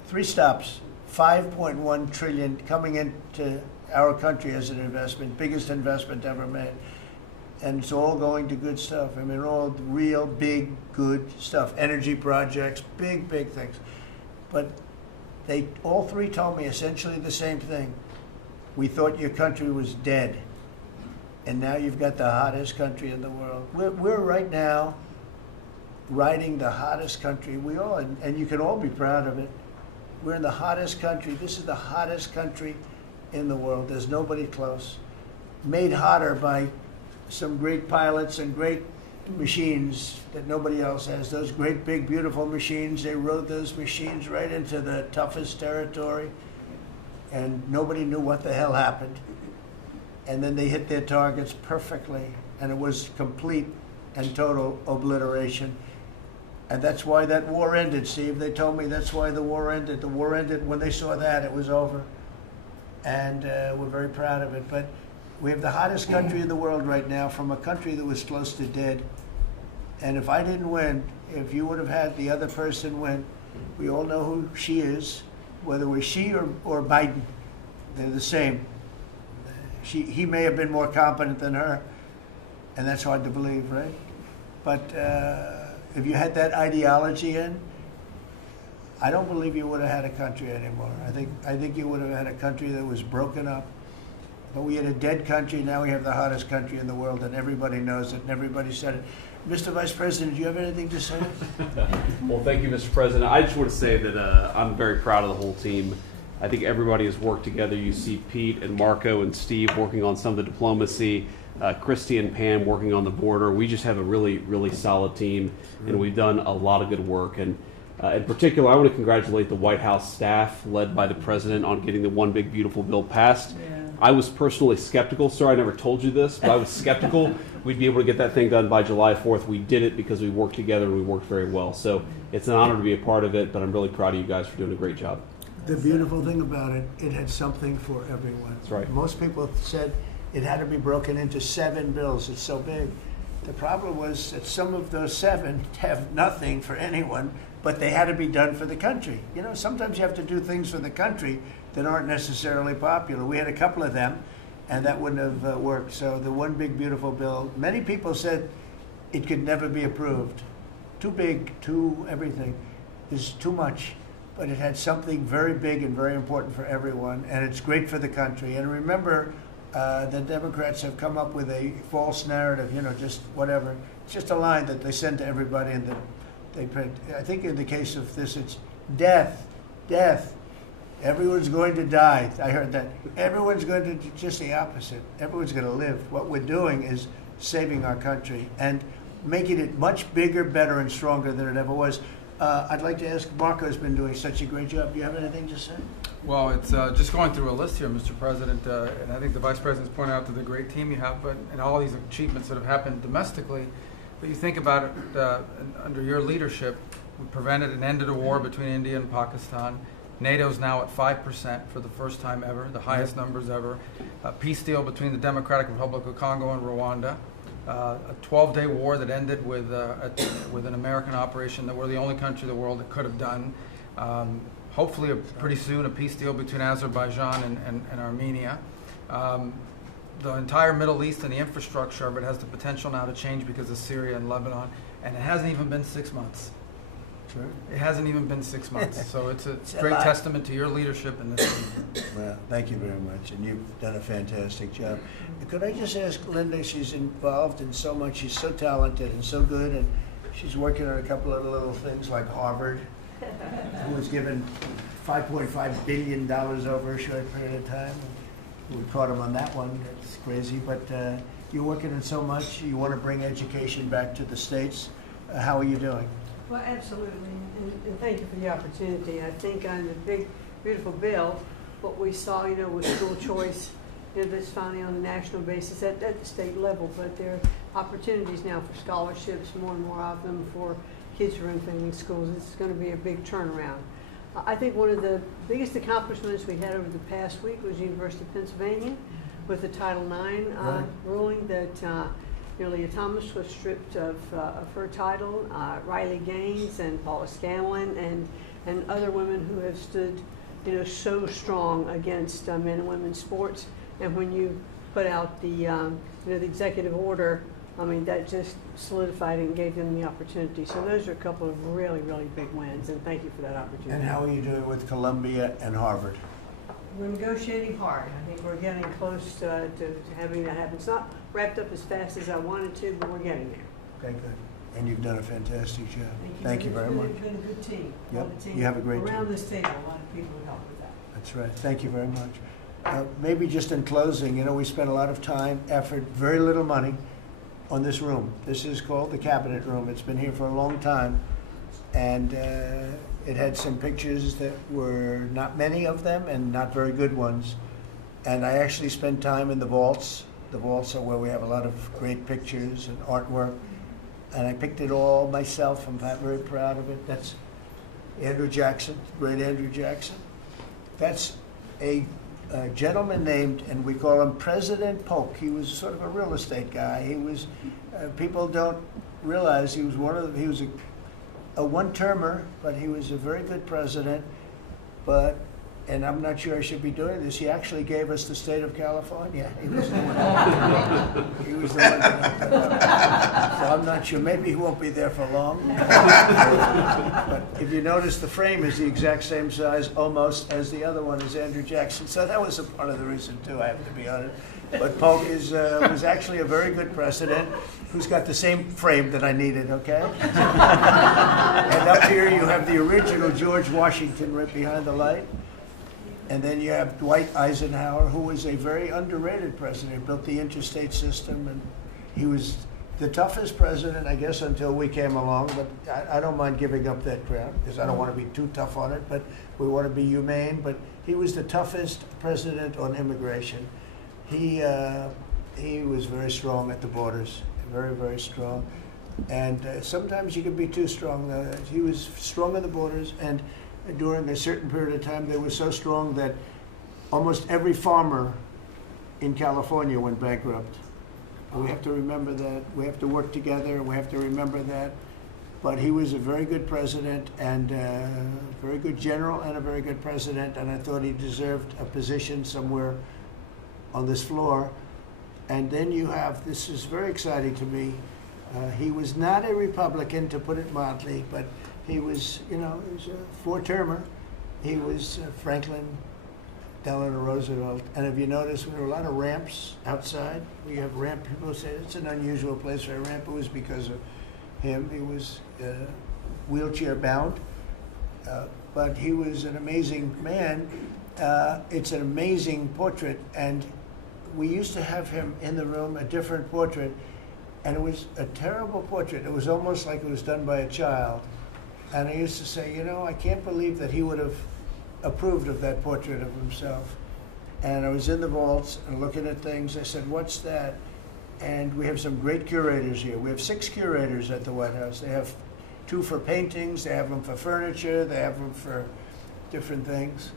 3 stops, $5.1 trillion coming into our country as an investment, biggest investment ever made. And it's all going to good stuff. I mean, all real, big, good stuff. Energy projects, big, big things. But they all 3 told me essentially the same thing. We thought your country was dead, and now you've got the hottest country in the world. We're right now riding the hottest country. We all, and you can all be proud of it. We're in the hottest country. This is the hottest country in the world. There's nobody close. Made hotter by some great pilots and great machines that nobody else has. Those great, big, beautiful machines, they rode those machines right into the toughest territory. And nobody knew what the hell happened. And then they hit their targets perfectly, and it was complete and total obliteration. And that's why that war ended, Steve. They told me that's why the war ended. The war ended when they saw that, it was over. And we're very proud of it. But we have the hottest country in the world right now, from a country that was close to dead. And if I didn't win, if you would have had the other person win, we all know who she is, whether it was she or Biden. They're the same. He may have been more competent than her, and that's hard to believe, right? But if you had that ideology in, I don't believe you would have had a country anymore. I think you would have had a country that was broken up. But we had a dead country. Now we have the hottest country in the world, and everybody knows it, and everybody said it. Mr. Vice President, do you have anything to say? Well, thank you, Mr. President. I just want to say that I'm very proud of the whole team. I think everybody has worked together. You see Pete and Marco and Steve working on some of the diplomacy, Christy and Pam working on the border. We just have a really, really solid team, and we've done a lot of good work. And in particular, I want to congratulate the White House staff led by the President on getting the One Big Beautiful Bill passed. Yeah. I was personally skeptical. Sorry, I never told you this, but I was skeptical we'd be able to get that thing done by July 4th. We did it because we worked together and we worked very well. So it's an honor to be a part of it, but I'm really proud of you guys for doing a great job. The beautiful thing about it, it had something for everyone. That's right. Most people said it had to be broken into 7 bills. It's so big. The problem was that some of those 7 have nothing for anyone, but they had to be done for the country. You know, sometimes you have to do things for the country that aren't necessarily popular. We had a couple of them, and that wouldn't have worked. So the One Big Beautiful Bill, many people said it could never be approved. Too big, too everything. There's too much. But it had something very big and very important for everyone, and it's great for the country. And remember, the Democrats have come up with a false narrative, you know, just whatever. It's just a line that they send to everybody, and they print. I think in the case of this, it's death, death. Everyone's going to die. I heard that. Everyone's going to do just the opposite. Everyone's going to live. What we're doing is saving our country and making it much bigger, better, and stronger than it ever was. I'd like to ask, Marco's been doing such a great job. Do you have anything to say? Well, it's just going through a list here, Mr. President, and I think the Vice President's pointed out to the great team you have, but and all these achievements that have happened domestically. But you think about it, under your leadership, we prevented and ended a war between India and Pakistan. NATO's now at 5% for the first time ever, the highest numbers ever. A peace deal between the Democratic Republic of Congo and Rwanda. A 12-day war that ended with an American operation that we're the only country in the world that could have done. Hopefully, pretty soon, a peace deal between Azerbaijan and Armenia. The entire Middle East and the infrastructure of it has the potential now to change because of Syria and Lebanon, and it hasn't even been 6 months. Sure. It hasn't even been 6 months, so it's a great testament to your leadership in this. Well, thank you very much, and you've done a fantastic job. Could I just ask Linda, she's involved in so much, she's so talented and so good, and she's working on a couple of little things like Harvard, who was given $5.5 billion over a short period of time. We caught him on that one, that's crazy, but you're working on so much, you want to bring education back to the States. How are you doing? Well, absolutely, and thank you for the opportunity. I think on the big, beautiful bill, what we saw, you know, was school choice, you know, that's finally on a national basis at the state level, but there are opportunities now for scholarships, more and more of them for kids who are in failing schools. It's going to be a big turnaround. I think one of the biggest accomplishments we had over the past week was University of Pennsylvania with the Title IX ruling that Leah Thomas was stripped of her title. Riley Gaines and Paula Scanlon and other women who have stood, you know, so strong against men and women's sports. And when you put out the you know, the executive order, I mean, that just solidified it and gave them the opportunity. So those are a couple of really, really big wins, and thank you for that opportunity. And how are you doing with Columbia and Harvard? We're negotiating hard. I think we're getting close to having that happen. It's not wrapped up as fast as I wanted to, but we're getting there. Okay, good. And you've done a fantastic job. Thank you very much. It's been a good team. Yep, you have a great team. Around this table, a lot of people have helped with that. That's right. Thank you very much. Maybe just in closing, you know, we spent a lot of time, effort, very little money on this room. This is called the Cabinet Room. It's been here for a long time. And it had some pictures that were not many of them and not very good ones. And I actually spent time in the vaults. The vaults are where we have a lot of great pictures and artwork. and I picked it all myself. I'm very proud of it. That's Andrew Jackson, great Andrew Jackson. That's a gentleman named, and we call him President Polk. He was sort of a real estate guy. He was, people don't realize he was he was a one-termer, but he was a very good president. But, and I'm not sure I should be doing this, he actually gave us the state of California. He was the one, he was the one that opened it up. So I'm not sure, maybe he won't be there for long. But if you notice, the frame is the exact same size almost as the other one is Andrew Jackson. So that was a part of the reason too, I have to be honest. But Polk was actually a very good president who's got the same frame that I needed, okay? And up here you have the original George Washington right behind the light. And then you have Dwight Eisenhower, who was a very underrated president. He built the interstate system, and he was the toughest president, I guess, until we came along. But I don't mind giving up that crown, because I don't want to be too tough on it, but we want to be humane. But he was the toughest president on immigration. He was very strong at the borders, very, very strong. And sometimes you can be too strong. He was strong at the borders, and during a certain period of time, they were so strong that almost every farmer in California went bankrupt. And we have to remember that. We have to work together, and we have to remember that. But he was a very good president, and a very good general, and a very good president, and I thought he deserved a position somewhere on this floor. And then you have, this is very exciting to me, he was not a Republican, to put it mildly, but he was, you know, he was a four-termer. He was Franklin Delano Roosevelt. And if you notice, there were a lot of ramps outside. We have ramp, people say it's an unusual place for a ramp. It was because of him. He was wheelchair bound, but he was an amazing man. It's an amazing portrait, and we used to have him in the room, a different portrait, and it was a terrible portrait. It was almost like it was done by a child. And I used to say, you know, I can't believe that he would have approved of that portrait of himself. And I was in the vaults and looking at things. I said, what's that? And we have some great curators here. We have 6 curators at the White House. They have 2 for paintings, they have them for furniture, they have them for different things.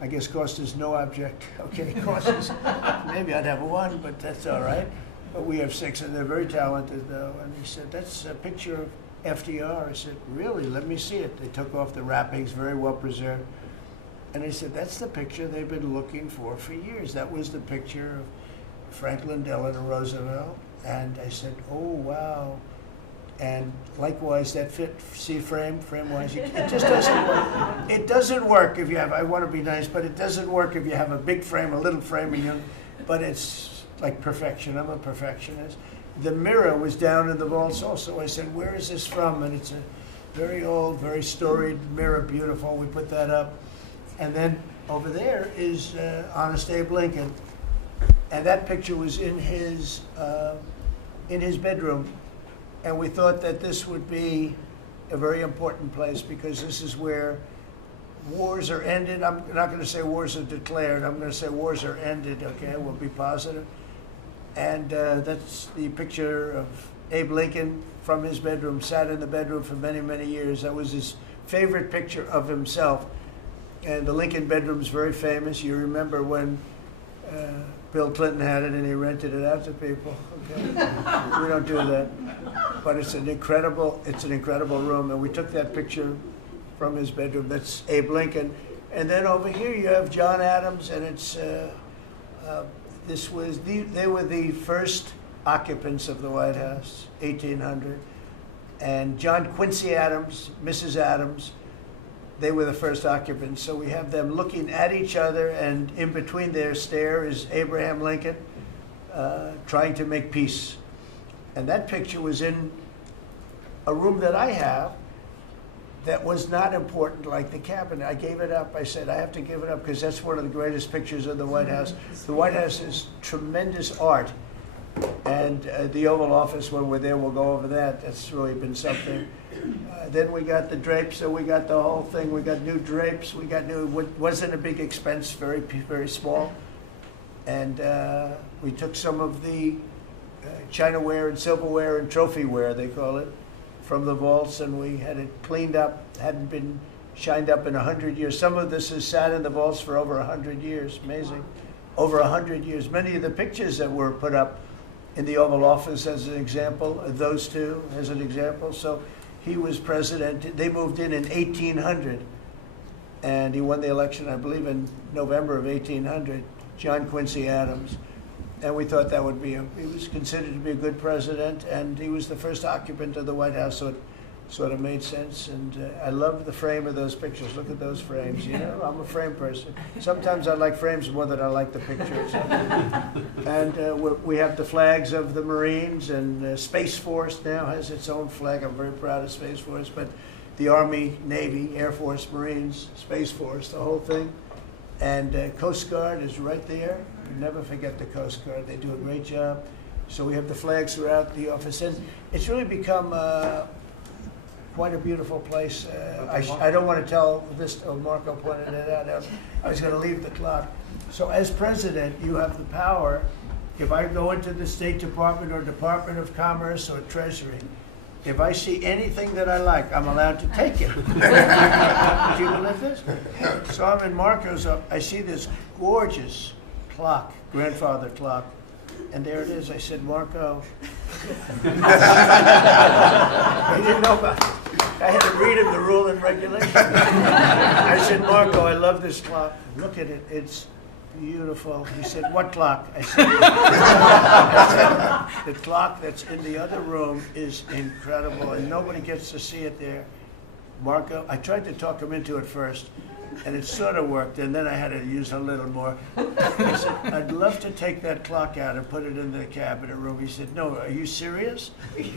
I guess cost is no object. Okay, cost is, maybe I'd have 1, but that's all right. But we have 6, and they're very talented, though. And he said, that's a picture of FDR. I said, really? Let me see it. They took off the wrappings, very well preserved. And I said, that's the picture they've been looking for years. That was the picture of Franklin Delano Roosevelt. And I said, oh, wow. And likewise, that fit, see frame-wise, it just doesn't work. It doesn't work if you have, I want to be nice, but it doesn't work if you have a big frame, a little frame, and you, but it's like perfection. I'm a perfectionist. The mirror was down in the vaults also. I said, where is this from? And it's a very old, very storied mirror, beautiful. We put that up. And then over there is Honest Abe Lincoln. And that picture was in his bedroom. And we thought that this would be a very important place because this is where wars are ended. I'm not going to say wars are declared. I'm going to say wars are ended, okay? We'll be positive. And that's the picture of Abe Lincoln from his bedroom, sat in the bedroom for many, many years. That was his favorite picture of himself. And the Lincoln bedroom's very famous. You remember when Bill Clinton had it and he rented it out to people. Okay? We don't do that. But it's an incredible room. And we took that picture from his bedroom. That's Abe Lincoln. And then over here you have John Adams, and it's they were the first occupants of the White House, 1800. And John Quincy Adams, Mrs. Adams, they were the first occupants. So we have them looking at each other, and in between their stare is Abraham Lincoln trying to make peace. And that picture was in a room that I have that was not important, like the cabinet. I gave it up. I said, I have to give it up because that's one of the greatest pictures of the White House. The White House is tremendous art. And the Oval Office, when we're there, we'll go over that. That's really been something. Then we got the drapes, so we got the whole thing. We got new drapes. We got new, wasn't a big expense, very, very small. And we took some of the chinaware and silverware and trophyware, they call it, from the vaults, and we had it cleaned up, hadn't been shined up in 100 years. Some of this has sat in the vaults for over 100 years, amazing. Over 100 years. Many of the pictures that were put up in the Oval Office as an example, those two as an example. So he was president, they moved in 1800, and he won the election, I believe, in November of 1800, John Quincy Adams. And we thought that would be, he was considered to be a good president, and he was the first occupant of the White House, so it sort of made sense. And I love the frame of those pictures. Look at those frames, you know, I'm a frame person. Sometimes I like frames more than I like the pictures. And we have the flags of the Marines, and Space Force now has its own flag. I'm very proud of Space Force, but the Army, Navy, Air Force, Marines, Space Force, the whole thing. And Coast Guard is right there. You never forget the Coast Guard. They do a great job. So we have the flags throughout the office. And it's really become quite a beautiful place. I don't want to tell this, Marco pointed it out. I was going to leave the clock. So as president, you have the power. If I go into the State Department or Department of Commerce or Treasury, if I see anything that I like, I'm allowed to take it. Do you believe this? So I'm in Marco's up. I see this gorgeous clock, grandfather clock, and there it is. I said, Marco. He didn't know about it. I had to read him the rule and regulation. I said, Marco, I love this clock. Look at it. It's beautiful. He said, what clock? I said, the clock that's in the other room is incredible, and nobody gets to see it there. Marco, I tried to talk him into it first, and it sort of worked, and then I had to use a little more. I said, I'd love to take that clock out and put it in the cabinet room. He said, no, are you serious?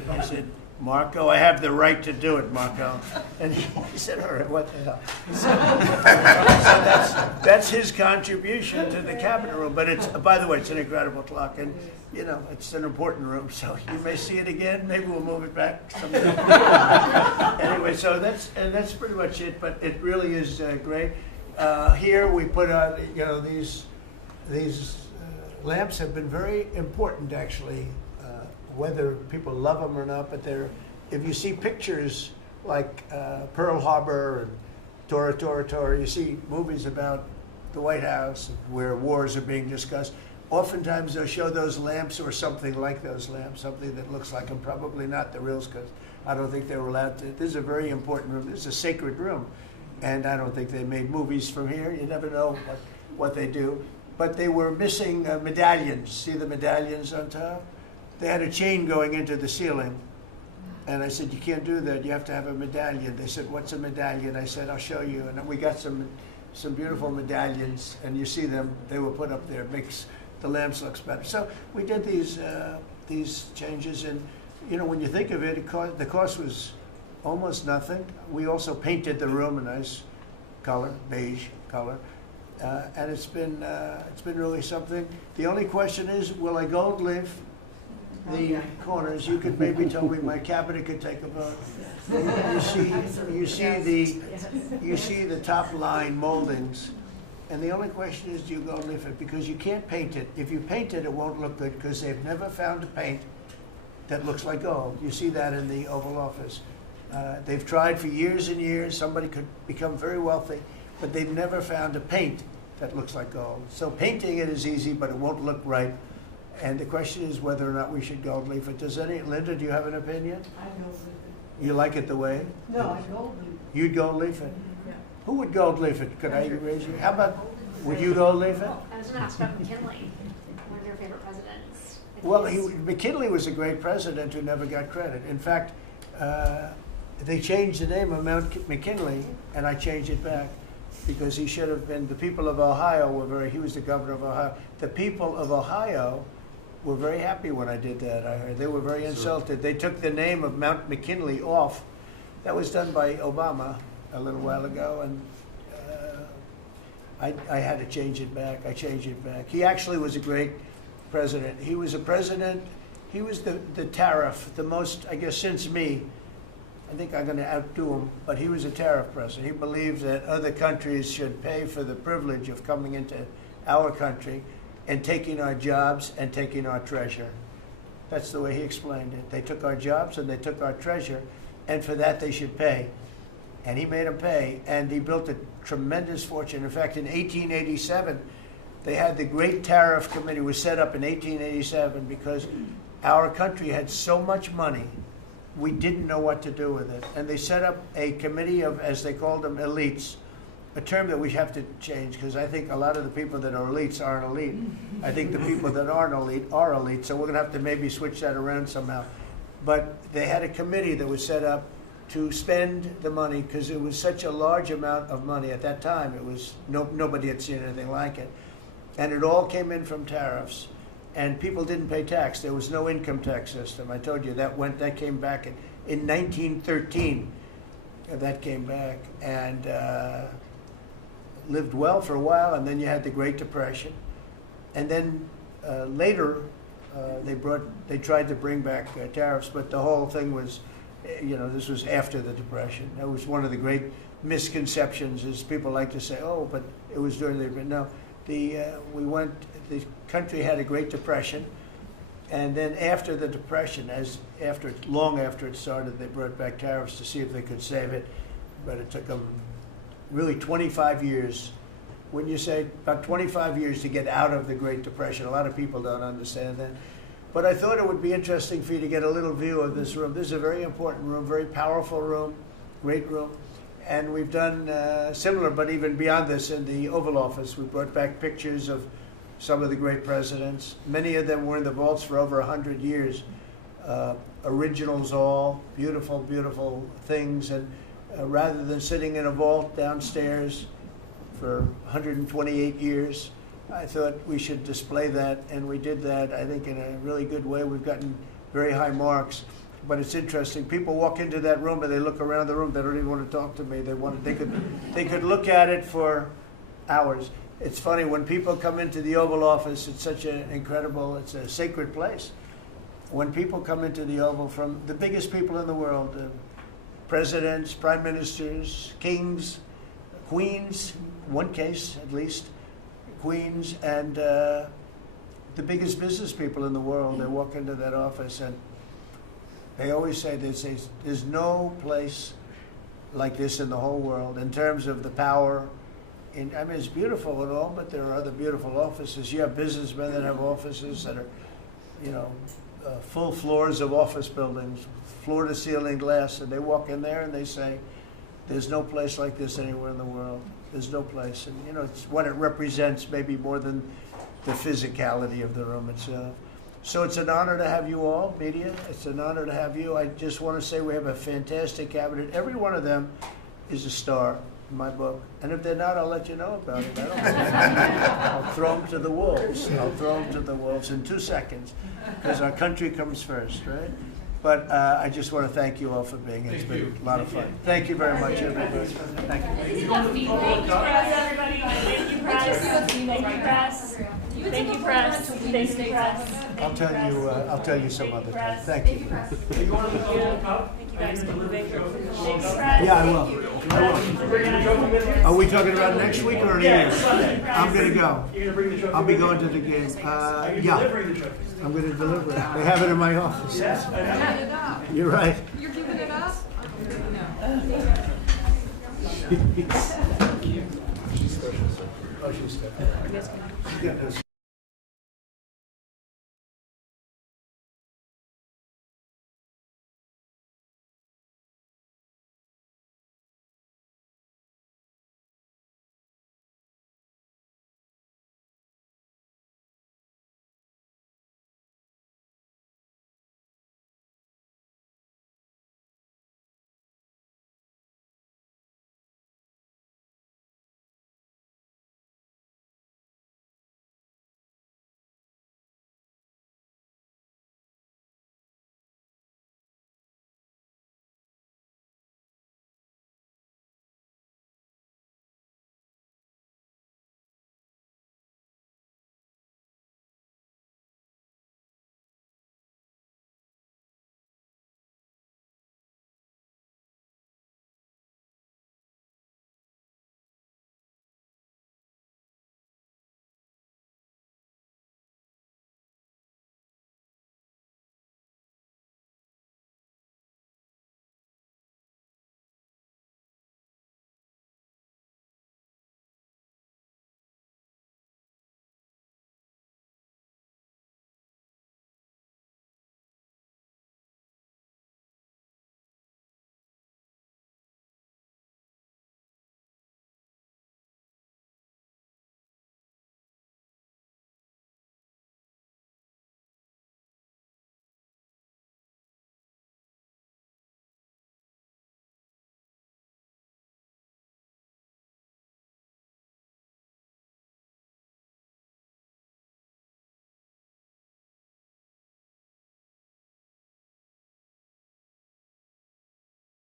I said, Marco, I have the right to do it, Marco. And he said, all right, what the hell? So that's his contribution to the cabinet room. But it's, by the way, it's an incredible clock. And, you know, it's an important room. So you may see it again. Maybe we'll move it back someday. Anyway, so that's pretty much it. But it really is great. Here we put out, you know, these lamps have been very important, actually. Whether people love them or not, but if you see pictures like Pearl Harbor and Tora Tora Tora, you see movies about the White House where wars are being discussed, oftentimes they'll show those lamps or something like those lamps, something that looks like them, probably not the reals, because I don't think they were allowed to. This is a very important room. This is a sacred room, and I don't think they made movies from here. You never know what they do. But they were missing medallions. See the medallions on top? They had a chain going into the ceiling, and I said, you can't do that, you have to have a medallion. They said, what's a medallion? I said, I'll show you. And we got some beautiful medallions, and you see them, they were put up there. It makes the lamps look better. So we did these changes, and you know, when you think of it, the cost was almost nothing. We also painted the room a nice color, beige color. And it's been really something. The only question is, will I gold leaf the corners? You could maybe tell me my cabinet could take a vote. You see the top line moldings, and the only question is, do you gold leaf it? Because you can't paint it. If you paint it, it won't look good, because they've never found a paint that looks like gold. You see that in the Oval Office. They've tried for years and years. Somebody could become very wealthy, but they've never found a paint that looks like gold. So painting it is easy, but it won't look right. And the question is whether or not we should gold leaf it. Linda, do you have an opinion? I gold leaf it. You like it the way? No, I gold leaf it. You'd gold leaf it? Yeah. Who would gold leaf it? Could I raise you? How about, would you gold leaf it? I was going to ask about McKinley, one of your favorite presidents. Well, McKinley was a great president who never got credit. In fact, they changed the name of Mount McKinley, and I changed it back, because he should have been, the people of Ohio he was the governor of Ohio. The people of Ohio were very happy when I did that. I heard they were very insulted. They took the name of Mount McKinley off. That was done by Obama a little while ago, and I had to change it back. I changed it back. He actually was a great president. He was a president. He was the tariff, the most, I guess, since me. I think I'm going to outdo him, but he was a tariff president. He believed that other countries should pay for the privilege of coming into our country and taking our jobs and taking our treasure. That's the way he explained it. They took our jobs and they took our treasure, and for that they should pay. And he made them pay, and he built a tremendous fortune. In fact, in 1887, they had the Great Tariff Committee was set up in 1887 because our country had so much money, we didn't know what to do with it. And they set up a committee of, as they called them, elites, a term that we have to change because I think a lot of the people that are elites aren't elite. I think the people that aren't elite are elite, so we're going to have to maybe switch that around somehow. But they had a committee that was set up to spend the money because it was such a large amount of money at that time. It was nobody had seen anything like it, and it all came in from tariffs, and people didn't pay tax. There was no income tax system. I told you that came back in 1913. That came back and lived well for a while, and then you had the Great Depression, and then later they tried to bring back tariffs, but the whole thing was. This was after the Depression. That was one of the great misconceptions is people like to say, oh, but it was during the, no, the country had a Great Depression, and then after the Depression, long after it started, they brought back tariffs to see if they could save it, but it took them really 25 years. Wouldn't you say about 25 years to get out of the Great Depression? A lot of people don't understand that. But I thought it would be interesting for you to get a little view of this room. This is a very important room, very powerful room, great room. And we've done similar, but even beyond this, in the Oval Office. We brought back pictures of some of the great presidents. Many of them were in the vaults for over 100 years. Originals all, beautiful, beautiful things. And rather than sitting in a vault downstairs for 128 years, I thought we should display that, and we did that, I think, in a really good way. We've gotten very high marks, but it's interesting. People walk into that room and they look around the room. They don't even want to talk to me. They could look at it for hours. It's funny, when people come into the Oval Office, it's such an incredible, it's a sacred place. When people come into the Oval from the biggest people in the world, presidents, prime ministers, kings, queens, one case at least, queens, and the biggest business people in the world, they walk into that office and they always say, there's no place like this in the whole world in terms of the power. I mean, it's beautiful and all, but there are other beautiful offices. You have businessmen that have offices that are, full floors of office buildings, floor-to-ceiling glass, and they walk in there and they say, there's no place like this anywhere in the world. There's no place. And, it's what it represents maybe more than the physicality of the room itself. So it's an honor to have you all, media. It's an honor to have you. I just want to say we have a fantastic cabinet. Every one of them is a star in my book. And if they're not, I'll let you know about it. I don't know. I'll throw them to the wolves. I'll throw them to the wolves in 2 seconds because our country comes first, right? But I just want to thank you all for being here. It's been a lot of fun. Thank you very much, everybody. Thank you. Thank you, press, everybody. Thank you, press. Thank you, press. Thank you, press. Thank you, press. I'll tell you some other time. Thank you. Thank you guys for moving. Yeah, I will. Are we talking about next week or in a year? I'm going to go. I'll be going to the game. Yeah. I'm going to deliver it. They have it in my office. You're right. You're giving it up? Oh, she's special. Yeah.